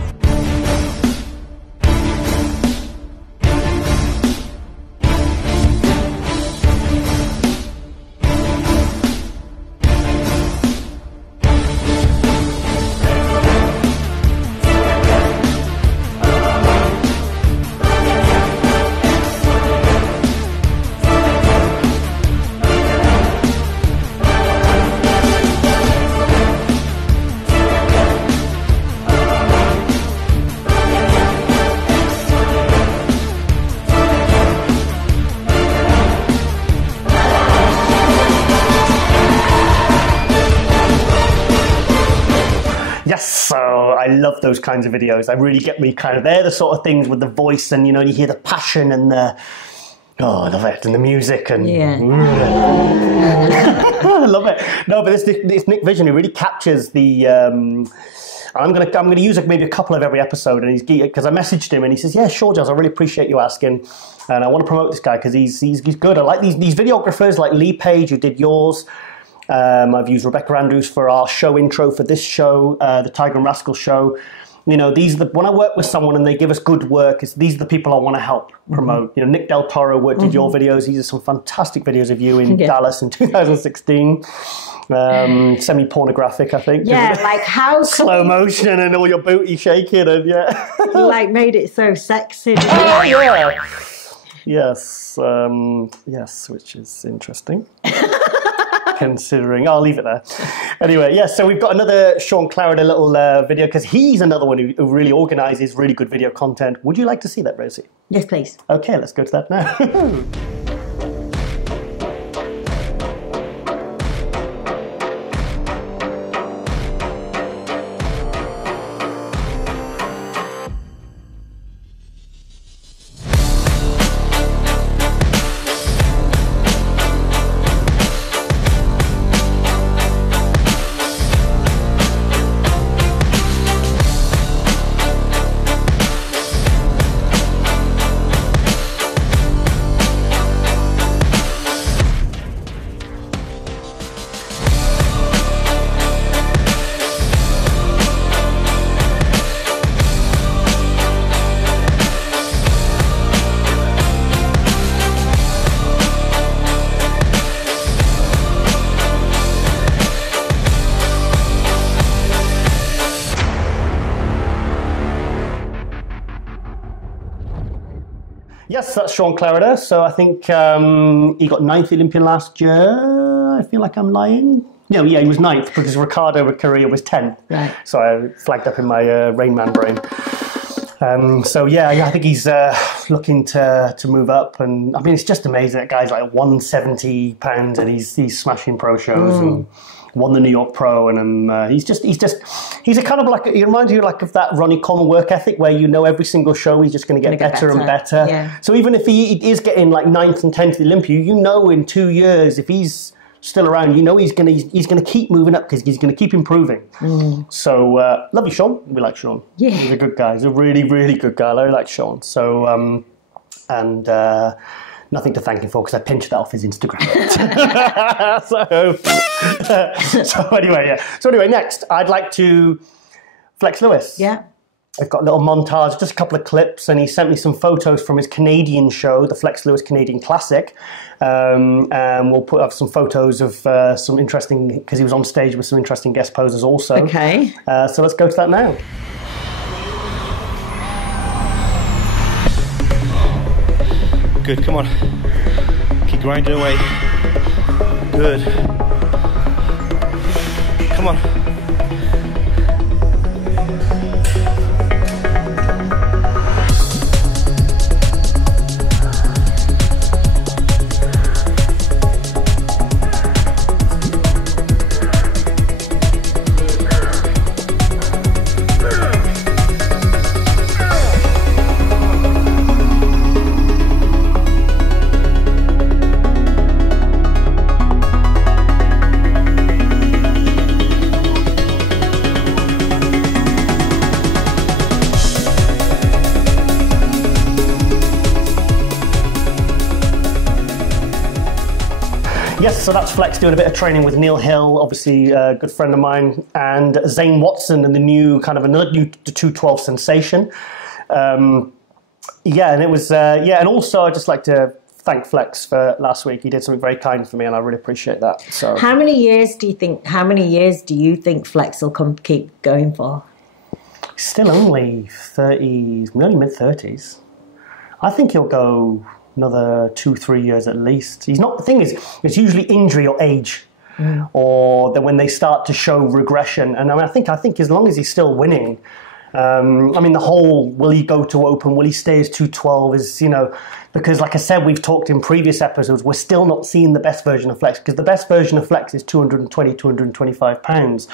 I love those kinds of videos. They really get me kind of, they're the sort of things with the voice and, you know, you hear the passion and the, oh, I love it, and the music and, I love it. No, but this Nick Vision, he really captures the, I'm gonna use maybe a couple of every episode, and he's because I messaged him and he says, yeah, sure, Giles, I really appreciate you asking, and I want to promote this guy because he's good. I like these videographers like Lee Page, who did yours. I've used Rebecca Andrews for our show intro for this show, the Tiger and Rascal show. You know, when I work with someone and they give us good work, these are the people I want to help promote. You know, Nick Del Toro did your videos. These are some fantastic videos of you in Dallas in 2016. Semi-pornographic, I think. Yeah, like how slow motion and all your booty shaking and like made it so sexy. Oh, yeah. Yes, yes, which is interesting. Considering, I'll leave it there. Anyway, yes, so we've got another Sean Clarida little video, because he's another one who really organises really good video content. Would you like to see that, Rosie? Yes, please. Okay, let's go to that now. Yes, that's Sean Clarida. So I think he got 9th Olympian last year. I feel like I'm lying. No, yeah, he was 9th because Ricardo with Korea was 10th. Right. So I flagged up in my Rain Man brain. So yeah, I think he's looking to move up, and I mean it's just amazing that guy's like 170 pounds and he's smashing pro shows and won the New York Pro, and he's a kind of like, he reminds you like of that Ronnie Coleman work ethic where you know every single show he's just going to get better and better. Yeah. So even if he is getting like 9th and 10th to the Olympia, you know in 2 years if he's still around, you know he's gonna keep moving up because he's gonna keep improving. So love you, Sean. We like Sean. Yeah, he's a good guy. He's a really, really good guy. I really like Sean. So nothing to thank him for because I pinched that off his Instagram. So anyway, next I'd like to Flex Lewis. Yeah. I've got a little montage, just a couple of clips, and he sent me some photos from his Canadian show, the Flex Lewis Canadian Classic. And we'll put up some photos of some interesting, because he was on stage with some interesting guest posers also. Okay. So let's go to that now. Good, come on. Keep grinding away. Good. Come on. Yes, so that's Flex doing a bit of training with Neil Hill, obviously a good friend of mine, and Zane Watson and the new kind of another new 212 sensation. And it was, and also I'd just like to thank Flex for last week. He did something very kind for me, and I really appreciate that. So, how many years do you think Flex will keep going for? He's still only 30, only mid-30s. I think he'll go another 2-3 years at least. He's not. The thing is, it's usually injury or age, or that when they start to show regression. And I mean, I think as long as he's still winning, I mean, the whole will he go to open, will he stay as 212 is, because like I said, we've talked in previous episodes, we're still not seeing the best version of Flex, because the best version of Flex is 220, 225 pounds.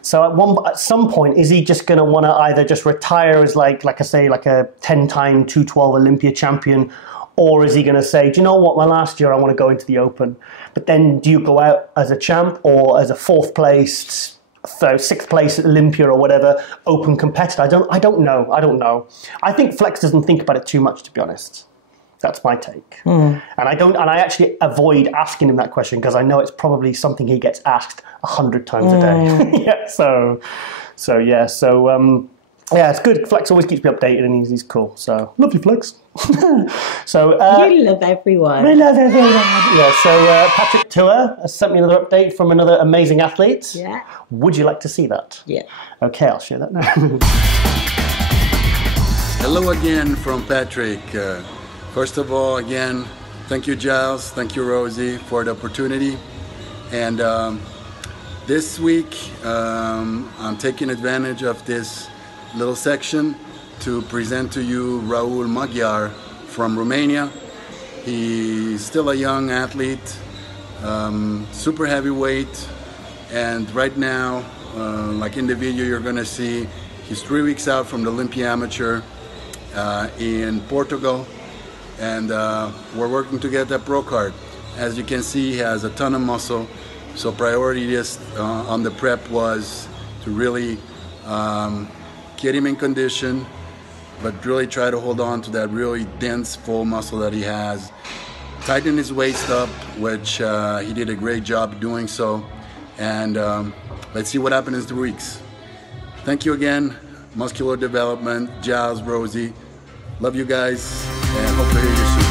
So at some point, is he just going to want to either just retire as like I say, like a 10-time 212 Olympia champion, or is he going to say, do you know what, my last year I want to go into the Open? But then do you go out as a champ or as a 4th place, 6th place at Olympia or whatever, Open competitor? I don't know. I think Flex doesn't think about it too much, to be honest. That's my take. And I actually avoid asking him that question because I know it's probably something he gets asked 100 times a day. Yeah, it's good. Flex always keeps me updated and he's cool. So, love you, Flex. You love everyone. We love everyone. Yeah, so Patrick Tour has sent me another update from another amazing athlete. Yeah. Would you like to see that? Yeah. Okay, I'll share that now. Hello again from Patrick. First of all, again, thank you, Giles. Thank you, Rosie, for the opportunity. And this week, I'm taking advantage of this little section to present to you Raul Magyar from Romania. He's still a young athlete, super heavyweight, and right now, like in the video you're gonna see, he's 3 weeks out from the Olympia Amateur in Portugal, and we're working to get that pro card. As you can see, he has a ton of muscle, so priority just on the prep was to really get him in condition, but really try to hold on to that really dense, full muscle that he has. Tighten his waist up, which he did a great job doing so. And let's see what happens in 3 weeks. Thank you again, Muscular Development, Giles, Rosie. Love you guys, and hope to hear you soon.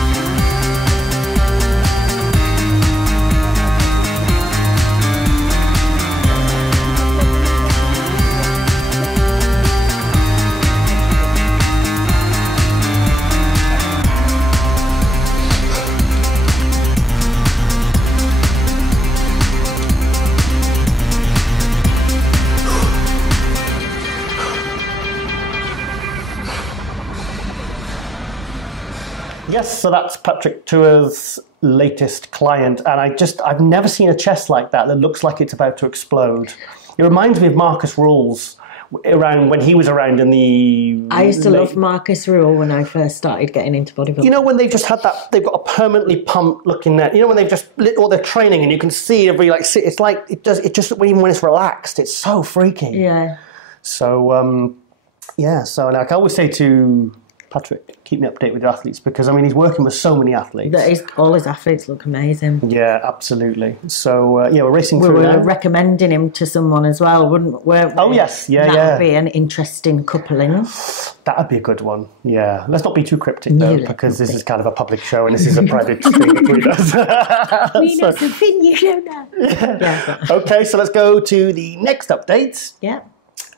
Yes, so that's Patrick Tua's latest client, and I've never seen a chest like that looks like it's about to explode. It reminds me of Marcus Rule's around when he was around in the... I used to love Marcus Rule when I first started getting into bodybuilding. You know, when they've just had that, they've got a permanently pumped looking net. You know, when they've just lit all their training and you can see every, like, it's like, it just, even when it's relaxed, it's so freaky. Yeah. So, so like I always say to Patrick, keep me updated with your athletes, because I mean he's working with so many athletes. All his athletes look amazing. Yeah, absolutely. So we're racing through. We were now. recommending him to someone as well, weren't we? Oh yes, yeah, that would be an interesting coupling. That'd be a good one. Yeah, let's not be too cryptic though, because this is kind of a public show and this is a private thing between us. We know something you don't know. Yeah. Okay, so let's go to the next update. Yeah.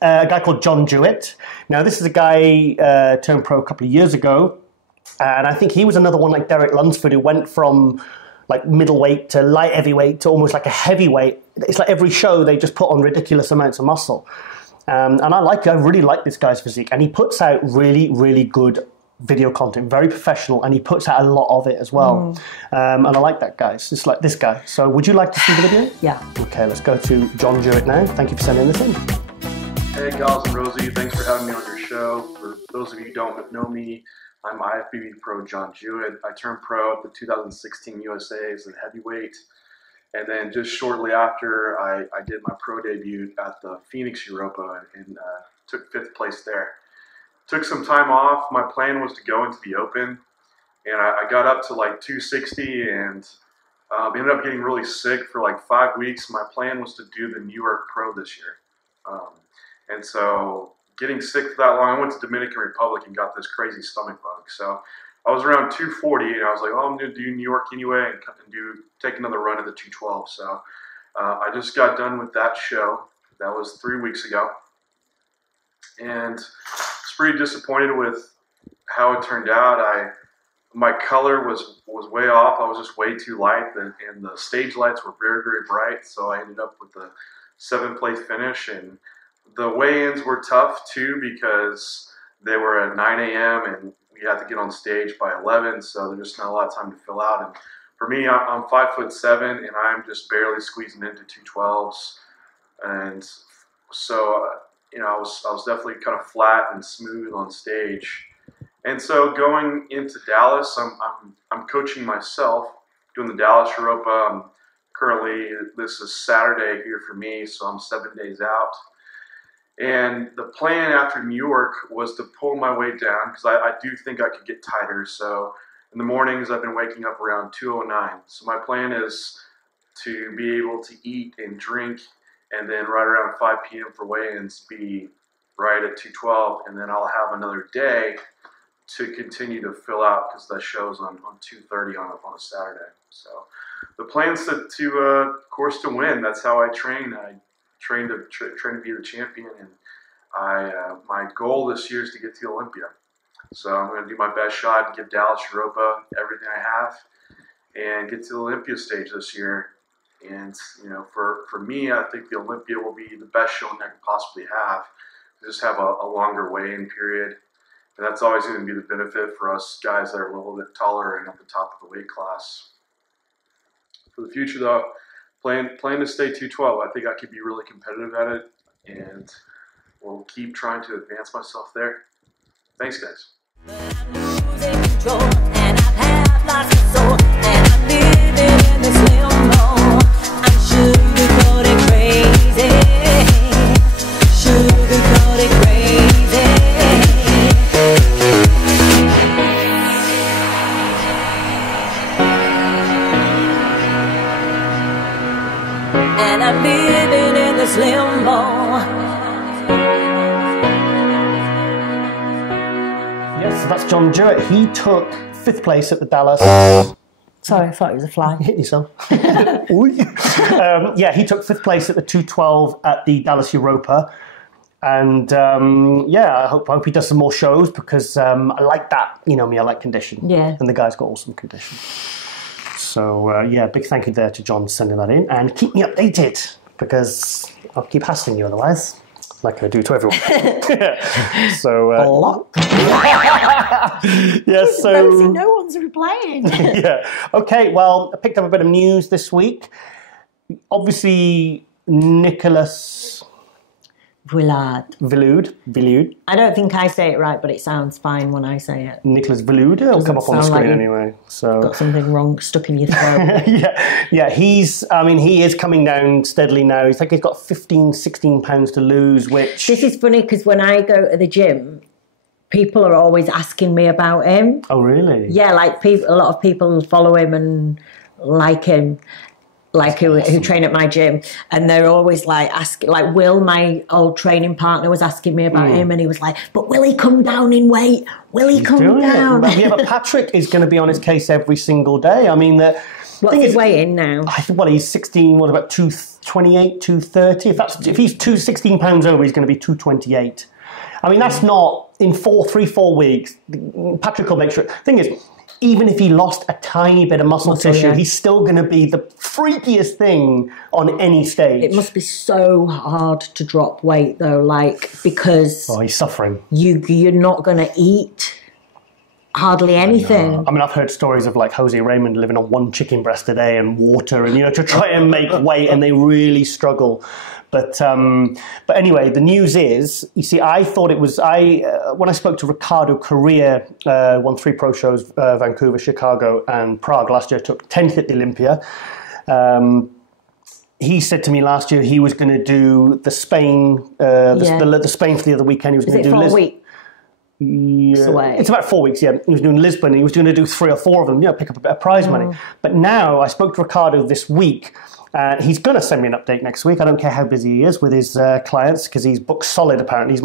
A guy called John Jewett. Now, this is a guy turned pro a couple of years ago, and I think he was another one like Derek Lunsford who went from like middleweight to light heavyweight to almost like a heavyweight. It's like every show they just put on ridiculous amounts of muscle. And I really like this guy's physique, and he puts out really, really good video content, very professional, and he puts out a lot of it as well. And I like that guy. It's just like this guy. So would you like to see the video? Yeah. Okay, let's go to John Jewett now. Thank you for sending this in. Hey, Giles and Rosie, thanks for having me on your show. For those of you who don't know me, I'm IFBB pro John Jewett. I turned pro at the 2016 USA as a heavyweight. And then just shortly after, I did my pro debut at the Phoenix Europa and took 5th place there. Took some time off. My plan was to go into the Open, and I got up to like 260 and ended up getting really sick for like 5 weeks. My plan was to do the New York Pro this year. And so getting sick for that long, I went to Dominican Republic and got this crazy stomach bug. So I was around 240, and I was like, oh, I'm going to do New York anyway and take another run at the 212. So I just got done with that show. That was 3 weeks ago. And I was pretty disappointed with how it turned out. My color was way off. I was just way too light, and the stage lights were very, very bright. So I ended up with a 7th place finish, and the weigh-ins were tough too because they were at 9 a.m. and we had to get on stage by 11, so there's just not a lot of time to fill out. And for me, I'm 5'7", and I'm just barely squeezing into 212s, and so I was definitely kind of flat and smooth on stage. And so going into Dallas, I'm coaching myself, doing the Dallas Europa. Currently, this is Saturday here for me, so I'm 7 days out. And the plan after New York was to pull my weight down because I do think I could get tighter. So in the mornings, I've been waking up around 2:09. So my plan is to be able to eat and drink, and then right around 5 p.m. for weigh-ins, be right at 212, and then I'll have another day to continue to fill out because the show's on 2:30 on a Saturday. So the plan's to of course, to win. That's how I train. I train to be the champion, and my goal this year is to get to Olympia. So I'm going to do my best shot, give Dallas Europa everything I have, and get to the Olympia stage this year. And for me, I think the Olympia will be the best showing I could possibly have. Just have a longer weigh-in period, and that's always going to be the benefit for us guys that are a little bit taller and at the top of the weight class. For the future, though, plan to stay 212. I think I could be really competitive at it, and we'll keep trying to advance myself there. Thanks, guys. And I'm living in this limbo. Yes, so that's John Jewett. He took 5th place at the Dallas. Sorry, I thought it was a fly. You hit yourself. He took 5th place at the 212 at the Dallas Europa. And I hope he does some more shows because I like that. You know me, I like condition. Yeah. And the guy's got awesome condition. So, big thank you there to John sending that in. And keep me updated because I'll keep hassling you otherwise. like I do to everyone. So a lot. Yeah, so Rosie, no one's replying. yeah. Okay, well, I picked up a bit of news this week. Obviously, Nicholas Villoud. I don't think I say it right, but it sounds fine when I say it. Nicholas Villoud. It'll come up on the screen like anyway. So got something wrong stuck in your throat. yeah. He is coming down steadily now. He's like he's got 15, 16 pounds to lose, which... This is funny because when I go to the gym, people are always asking me about him. Oh, really? Yeah, like a lot of people follow him and like him. Like who train at my gym, and they're always like asking, like Will, my old training partner, was asking me about him, and he was like, "But will he come down in weight? Will he come down?" Yeah, but Patrick is going to be on his case every single day. I mean, what's his weight in now? Well, he's 16. What about 228, 230? If he's 16 pounds over, he's going to be 228. I mean, that's not in 4 weeks. Patrick will make sure. Thing is, even if he lost a tiny bit of muscle tissue, he's still going to be the freakiest thing on any stage. It must be so hard to drop weight, though, like, because... Oh, he's suffering. You're not going to eat hardly anything. I mean, I've heard stories of, like, Jose Raymond living on 1 chicken breast a day and water and, to try and make weight, and they really struggle. But anyway, the news is, you see, I thought it was, when I spoke to Ricardo Correa, won 3 pro shows, Vancouver, Chicago, and Prague last year, took 10th at the Olympia. He said to me last year he was going to do the Spain, the Spain for the other weekend. He was going to do Lisbon. For a week? Yeah. It's about 4 weeks, yeah. He was doing Lisbon. He was going to do 3 or 4 of them, pick up a bit of prize money. But now, I spoke to Ricardo this week. He's going to send me an update next week. I don't care how busy he is with his clients because he's booked solid, apparently. He's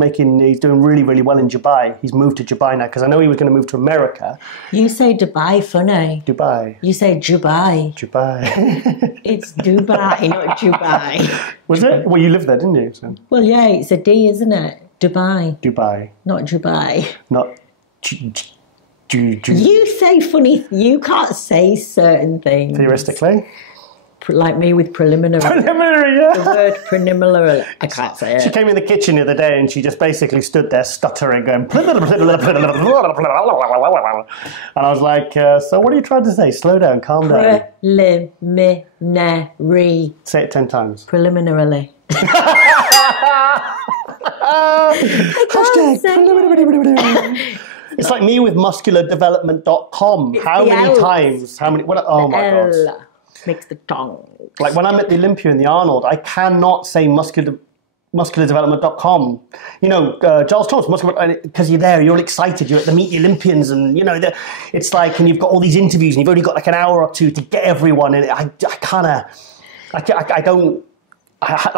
doing really, really well in Dubai. He's moved to Dubai now because I know he was going to move to America. You say Dubai funny. Dubai. You say Dubai. Dubai. It's Dubai, not Dubai. Was it? Well, you lived there, didn't you? So. Well, yeah, it's a D, isn't it? Dubai. Dubai. Not Dubai. Not... You say funny... You can't say certain things. Theoretically? Like me with preliminary. Preliminary, yeah. The word preliminary. I can't say it. She came in the kitchen the other day and she just basically stood there stuttering, going. And I was like, so what are you trying to say? Slow down, calm down. Preliminary. Say it 10 times. Preliminarily. It's like me with musculardevelopment.com. How many times? Oh my God. Makes the tongue. Like when I'm at the Olympia in the Arnold, I cannot say musculardevelopment.com. Giles Thomas, because you're there, you're all excited, you're at the Meet the Olympians, and it's like, and you've got all these interviews, and you've only got like an hour or 2 to get everyone, and I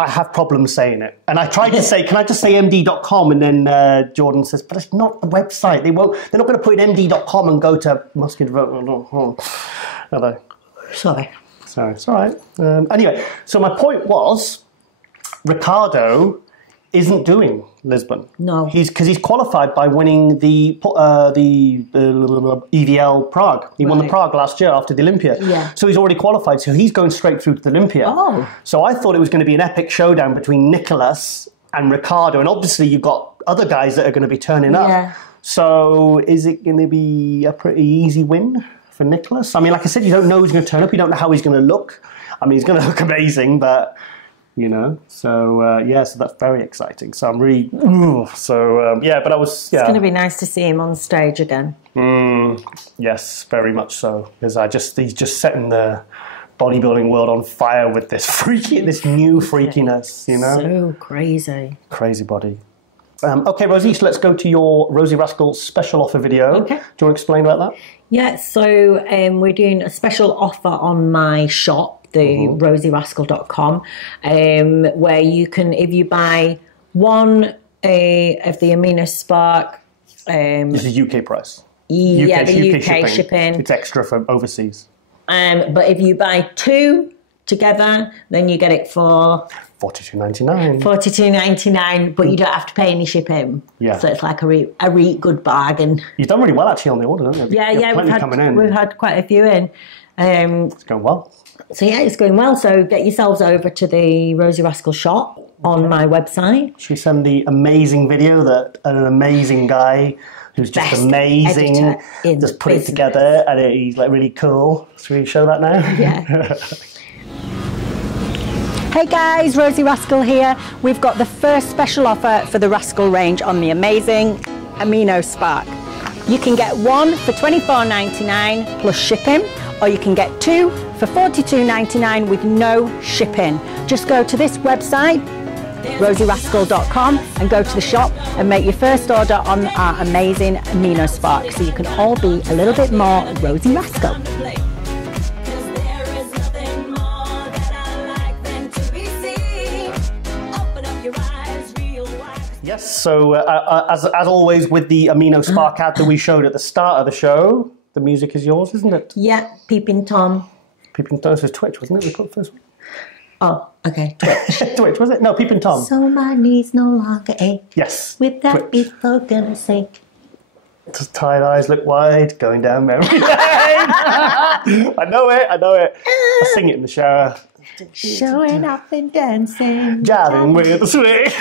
have problems saying it. And I tried to say, can I just say md.com? And then Jordan says, but it's not the website. They're not going to put in md.com and go to musculardevelopment.com. Are they? Sorry. So it's all right. Anyway, so my point was, Ricardo isn't doing Lisbon. No, because he's qualified by winning the EVL Prague. He won the Prague last year after the Olympia. Yeah. So he's already qualified. So he's going straight through to the Olympia. Oh. So I thought it was going to be an epic showdown between Nicholas and Ricardo, and obviously you've got other guys that are going to be turning up. Yeah. So is it going to be a pretty easy win for Nicholas? I mean, like I said, you don't know who's going to turn up. You don't know how he's going to look. I mean, he's going to look amazing, but, so, so that's very exciting. So I'm really, but I was, It's going to be nice to see him on stage again. Yes, very much so. Because he's just setting the bodybuilding world on fire with this new freakiness, So crazy. Crazy body. Okay, Rosie, so let's go to your Rosie Rascal special offer video. Okay. Do you want to explain about that? Yeah, so we're doing a special offer on my shop, the rosierascal.com, where you can, if you buy one of the Amino Spark... this is UK price. Yeah, the UK shipping. It's extra for overseas. But if you buy 2 together, then you get it for... $42.99. $42.99, but you don't have to pay any shipping. Yeah. So it's like a really good bargain. You've done really well actually on the order, haven't you? Yeah, we've had quite a few in. It's going well. So yeah, it's going well. So get yourselves over to the Rosie Rascal shop on my website. Should we send the amazing video that an amazing guy who's just Best amazing just put it together, and he's like really cool. Should we show that now? Yeah. Hey guys, Rosie Rascal here. We've got the first special offer for the Rascal range on the amazing Amino Spark. You can get one for $24.99 plus shipping, or you can get two for $42.99 with no shipping. Just go to this website, rosierascal.com, and go to the shop and make your first order on our amazing Amino Spark, so you can all be a little bit more Rosie Rascal. Yes, so as always with the Amino Spark ad that we showed at the start of the show, the music is yours, isn't it? Yeah, Peeping Tom. Peeping Tom, this was Twitch, wasn't it? We put the first one. Oh, okay, Twitch. Twitch, was it? No, Peeping Tom. So my knees no longer ache. Yes. With that beat for goodness sake. Just tired eyes look wide, going down memory lane. I know it. I sing it in the shower. Showing up and dancing. Jabbing with the swing.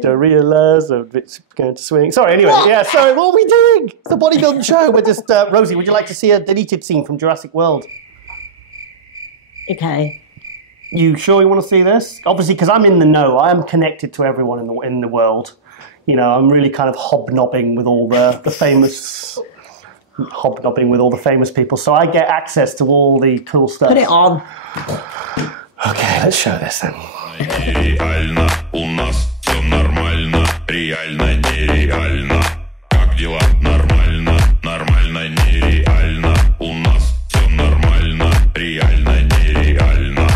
Don't realise it's going to swing. Sorry, anyway. What? Yeah, sorry, what are we doing? It's a bodybuilding show. We're just, Rosie, would you like to see a deleted scene from Jurassic World? Okay. You sure you want to see this? Obviously, because I'm in the know. I am connected to everyone in the world. You know, I'm really kind of hobnobbing with all the famous... Hobnobbing with all the famous people. So I get access to all the cool stuff. Put it on. Okay, let's show this then. Нереально, у нас все нормально, реально, нереально. Как дела? Нормально, нормально, нереально. У нас все нормально, реально, нереально.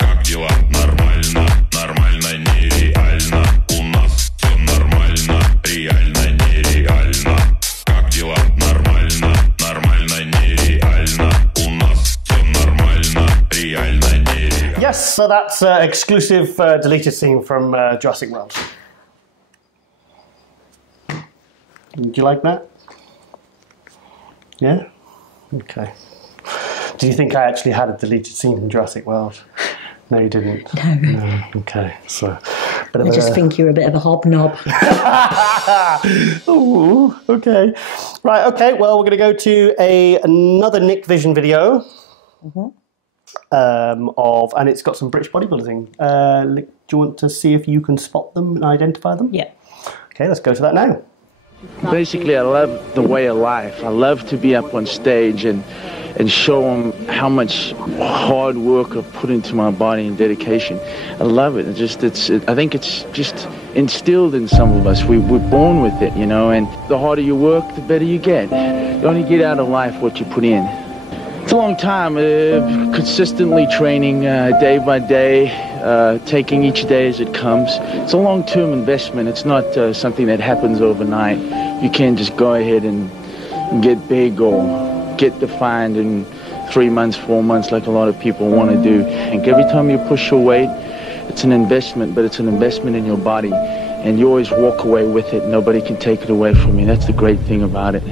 Как дела? Нормально, нормально, нереально. У нас все нормально, реально, нереально. Как дела? Нормально, нормально, нереально. У нас все нормально, реально, нереально. Yes, so that's exclusive deleted scene from Jurassic World. Do you like that? Yeah? Okay. Do you think I actually had a deleted scene from Jurassic World? No, you didn't? No. Okay, so... I just think you're a bit of a hobnob. Ooh, okay. Right, okay, well, we're going to go to another Nick Vision video. And it's got some British bodybuilding. Do you want to see if you can spot them and identify them? Yeah. Okay, let's go to that now. Basically, I love the way of life. I love to be up on stage and show them how much hard work I've put into my body and dedication. I love it. I think it's just instilled in some of us. We're born with it, you know, and the harder you work, the better you get. You only get out of life what you put in. It's a long time, consistently training day by day, taking each day as it comes. It's a long-term investment. It's not something that happens overnight. You can't just go ahead and get big or get defined in 3 months, 4 months like a lot of people want to do. And every time you push your weight, it's an investment, but it's an investment in your body. And you always walk away with it. Nobody can take it away from you. That's the great thing about it.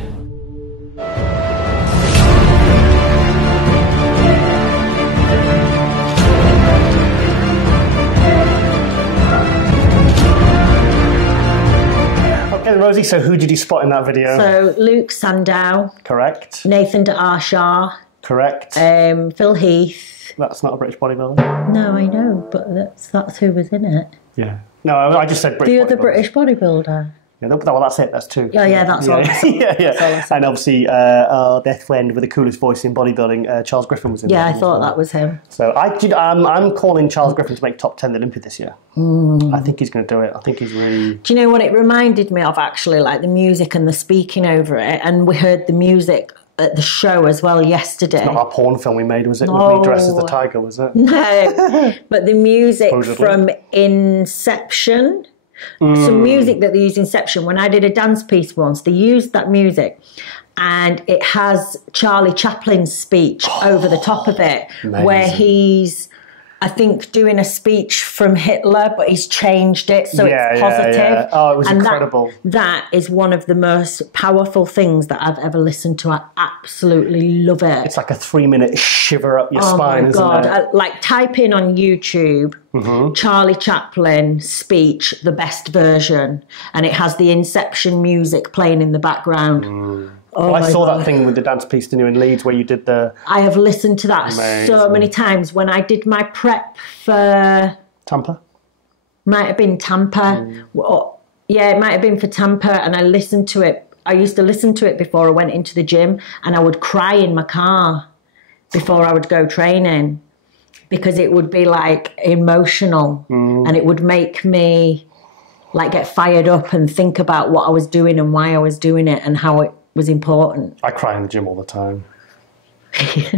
Rosie, so who did you spot in that video? So Luke Sandow. Correct. Nathan D'Arshar. Correct. Phil Heath. That's not a British bodybuilder. No, I know, but that's who was in it. Yeah. No, I just said British The other British bodybuilder. Yeah, well, that's it. That's two. Yeah, that's all. Yeah. And obviously, our death friend with the coolest voice in bodybuilding, Charles Griffin, was in there. Yeah, I thought that was him. So I'm calling Charles Griffin to make top 10 at Olympia this year. I think he's going to do it. I think he's really... Do you know what it reminded me of, actually? Like the music and the speaking over it. And we heard the music at the show as well yesterday. It's not our porn film we made, was it? No. With me dressed as the tiger, was it? No. But the music Supposedly. from Inception... Some music that they use in Inception. When I did a dance piece once, they used that music, and it has Charlie Chaplin's speech over the top of it, amazing. where he's I think, doing a speech from Hitler, but he's changed it so it's positive. Yeah. Oh, it was and incredible. That is one of the most powerful things that I've ever listened to. I absolutely love it. It's like a 3-minute shiver up your spine, isn't it? Oh my God. Like, type in on YouTube, Charlie Chaplin speech, the best version, and it has the Inception music playing in the background. Oh, I saw that thing with the dance piece, didn't you, in Leeds, where you did the... I have listened to that so many times. When I did my prep for... Tampa? Might have been Tampa. Yeah, it might have been for Tampa, and I listened to it. I used to listen to it before I went into the gym, and I would cry in my car before I would go training because it would be, like, emotional, and it would make me, like, get fired up and think about what I was doing and why I was doing it and how it was important. I cry in the gym all the time.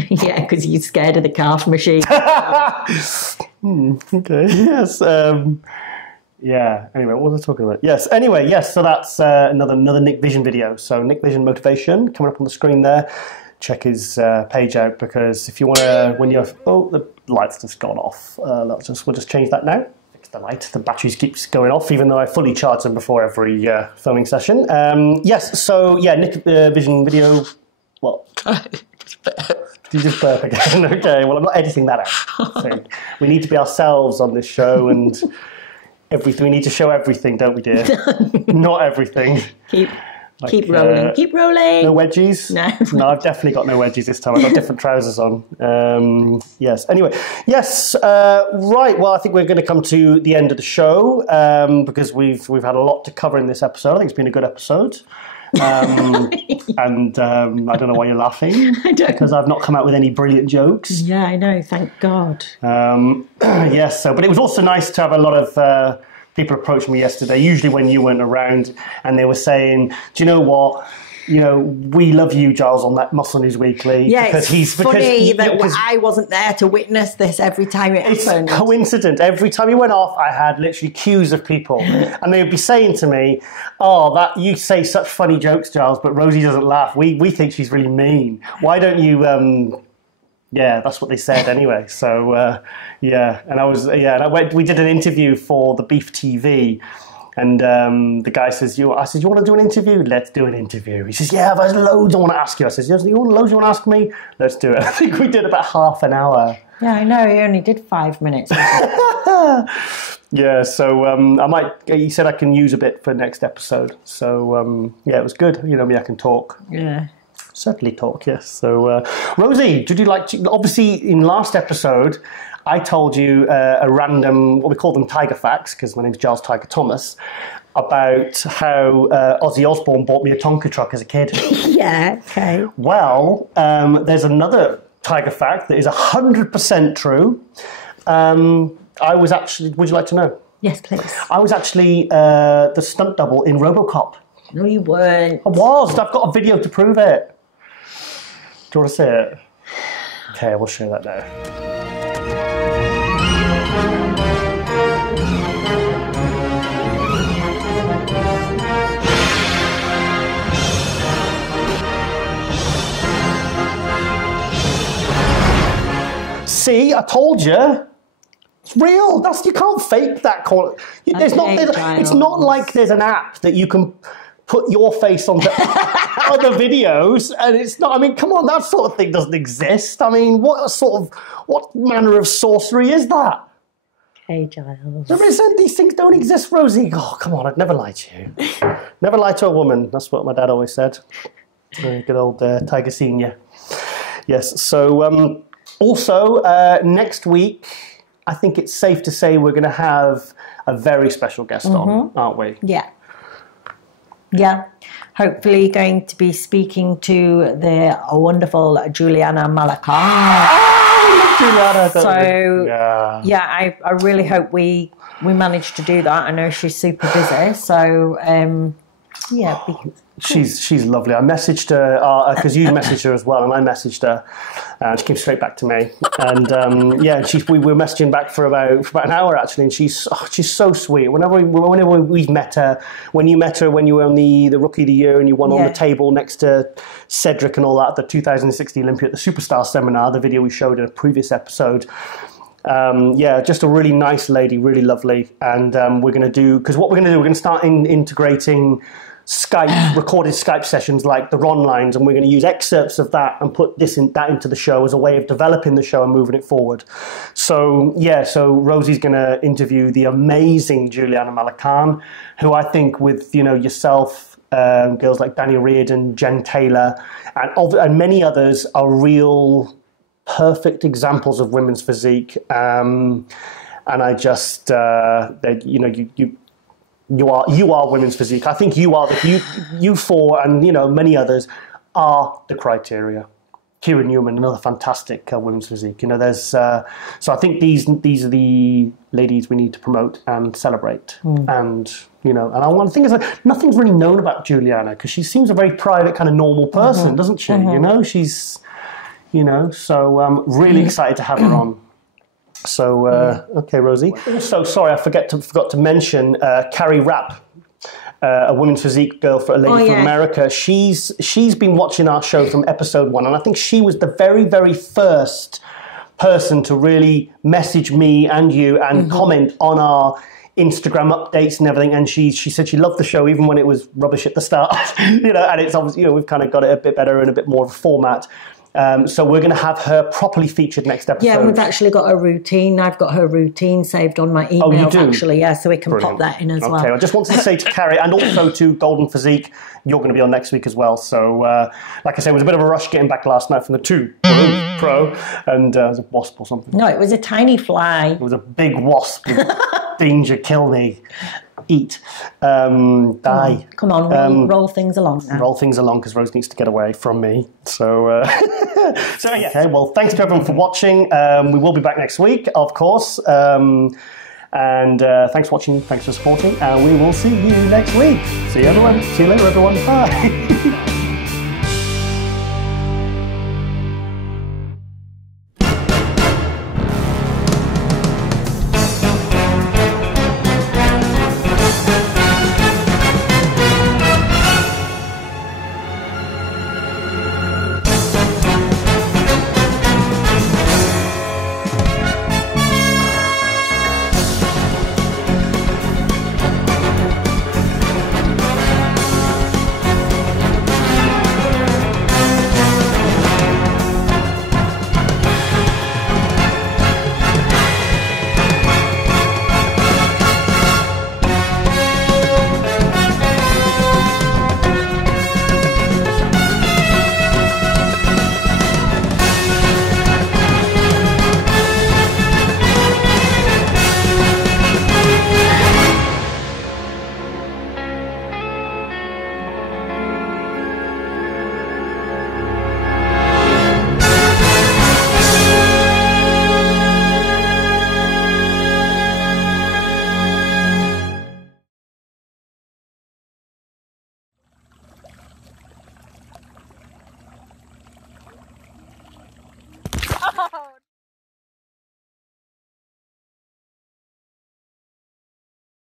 Yeah, because you're scared of the calf machine. Okay, yes. Yeah, anyway, what was I talking about? Yes, anyway, yes, so that's another Nick Vision video. So Nick Vision Motivation, coming up on the screen there. Check his page out, because if you want to, when you're... Oh, the light's just gone off. We'll just change that now. The light, the batteries keeps going off, even though I fully charge them before every filming session. Yes, so yeah, Nick Vision video. What? Did you just burp again? Okay, well, I'm not editing that out. So we need to be ourselves on this show, and everything. We need to show everything, don't we, dear? Not everything. Keep rolling. Keep rolling. No wedgies? No, I've definitely got no wedgies this time. I've got different trousers on. Yes. Anyway, yes. Right. Well, I think we're going to come to the end of the show because we've had a lot to cover in this episode. I think it's been a good episode. And I don't know why you're laughing. I don't. Because I've not come out with any brilliant jokes. Yeah, I know. Thank God. Yes. So, but it was also nice to have a lot of... people approached me yesterday, usually when you weren't around, and they were saying, do you know what? You know, we love you, Giles, on that Muscle News Weekly. Yeah, because it's funny that I wasn't there to witness this every time it happened. It's coincident. Every time you went off, I had literally queues of people, and they would be saying to me, "Oh, that you say such funny jokes, Giles, but Rosie doesn't laugh. We think she's really mean. Why don't you?" Yeah, that's what they said anyway. So yeah, and I was and we did an interview for the Beef TV. And the guy says, I said, you want to do an interview? Let's do an interview. He says, yeah, there's loads I want to ask you. I says, loads you want to ask me? Let's do it. I think we did about half an hour. Yeah, I know. He only did 5 minutes. Yeah, so he said I can use a bit for next episode. So, yeah, it was good. You know me, I can talk. Yeah. Certainly talk, yes. So, Rosie, did you like to... Obviously, in last episode... I told you a random, what we call them Tiger Facts, because my name's Giles Tiger Thomas, about how Ozzy Osbourne bought me a Tonka truck as a kid. Yeah, okay. Well, there's another Tiger Fact that is 100% true. I was actually, would you like to know? Yes, please. I was actually the stunt double in RoboCop. No, you weren't. I was. I've got a video to prove it. Do you want to see it? Okay, we'll show that now. See, I told you. It's real. You can't fake that. It's not like there's an app that you can put your face onto other videos, and it's not. I mean, come on, that sort of thing doesn't exist. I mean, what manner of sorcery is that? Hey, Giles. These things don't exist, Rosie. Oh, come on, I'd never lie to you. Never lie to a woman. That's what my dad always said. Good old Tiger Senior. Yes. So. Also, next week, I think it's safe to say we're going to have a very special guest on, aren't we? Yeah. Yeah. Hopefully going to be speaking to the wonderful Juliana Malaka. Oh, Juliana. So, yeah, I really hope we manage to do that. I know she's super busy. So, yeah. She's lovely. I messaged her because you messaged her as well, and I messaged her, and she came straight back to me. And yeah, we were messaging back for about an hour actually, and she's so sweet. Whenever we've met her, when you met her when you were on the Rookie of the Year and you won on the table next to Cedric and all that, the 2016 Olympia at the Superstar Seminar, the video we showed in a previous episode. Yeah, just a really nice lady, really lovely. And we're going to do, because what we're going to do, we're going to start integrating Skype, recorded Skype sessions like the Ron lines, and we're going to use excerpts of that and put that into the show as a way of developing the show and moving it forward. So yeah, so Rosie's going to interview the amazing Juliana Malacan, who I think with yourself, girls like Daniel Reardon, Jen Taylor, and many others are real perfect examples of women's physique. And I just You are women's physique. I think you are you four and many others are the criteria. Kieran Newman, another fantastic women's physique. There's so I think these are the ladies we need to promote and celebrate. And and I want to think nothing's really known about Juliana because she seems a very private kind of normal person, doesn't she? She's so I'm really excited to have her on. So, okay, Rosie. Also, sorry, I forgot to mention Carrie Rapp, a women's physique girl for a lady from America. She's been watching our show from episode 1, and I think she was the very, very first person to really message me and you and comment on our Instagram updates and everything. And she said she loved the show even when it was rubbish at the start. And it's obviously we've kind of got it a bit better and a bit more of a format. So we're going to have her properly featured next episode. Yeah, we've actually got a routine. I've got her routine saved on my emails. Oh, you do? Actually, yeah, so we can pop that in as well. Okay, I just wanted to say to Carrie and also to Golden Physique, you're going to be on next week as well. So, like I said, it was a bit of a rush getting back last night from the 2 Pro, and it was a wasp or something. No, it was a tiny fly. It was a big wasp. Danger, kill me. Eat, die. Come on, roll things along now. Roll things along because Rose needs to get away from me. So, so yeah. Okay, well, thanks to everyone for watching. We will be back next week, of course. And thanks for watching, thanks for supporting, and we will see you next week. See you, everyone. See you later, everyone. Bye.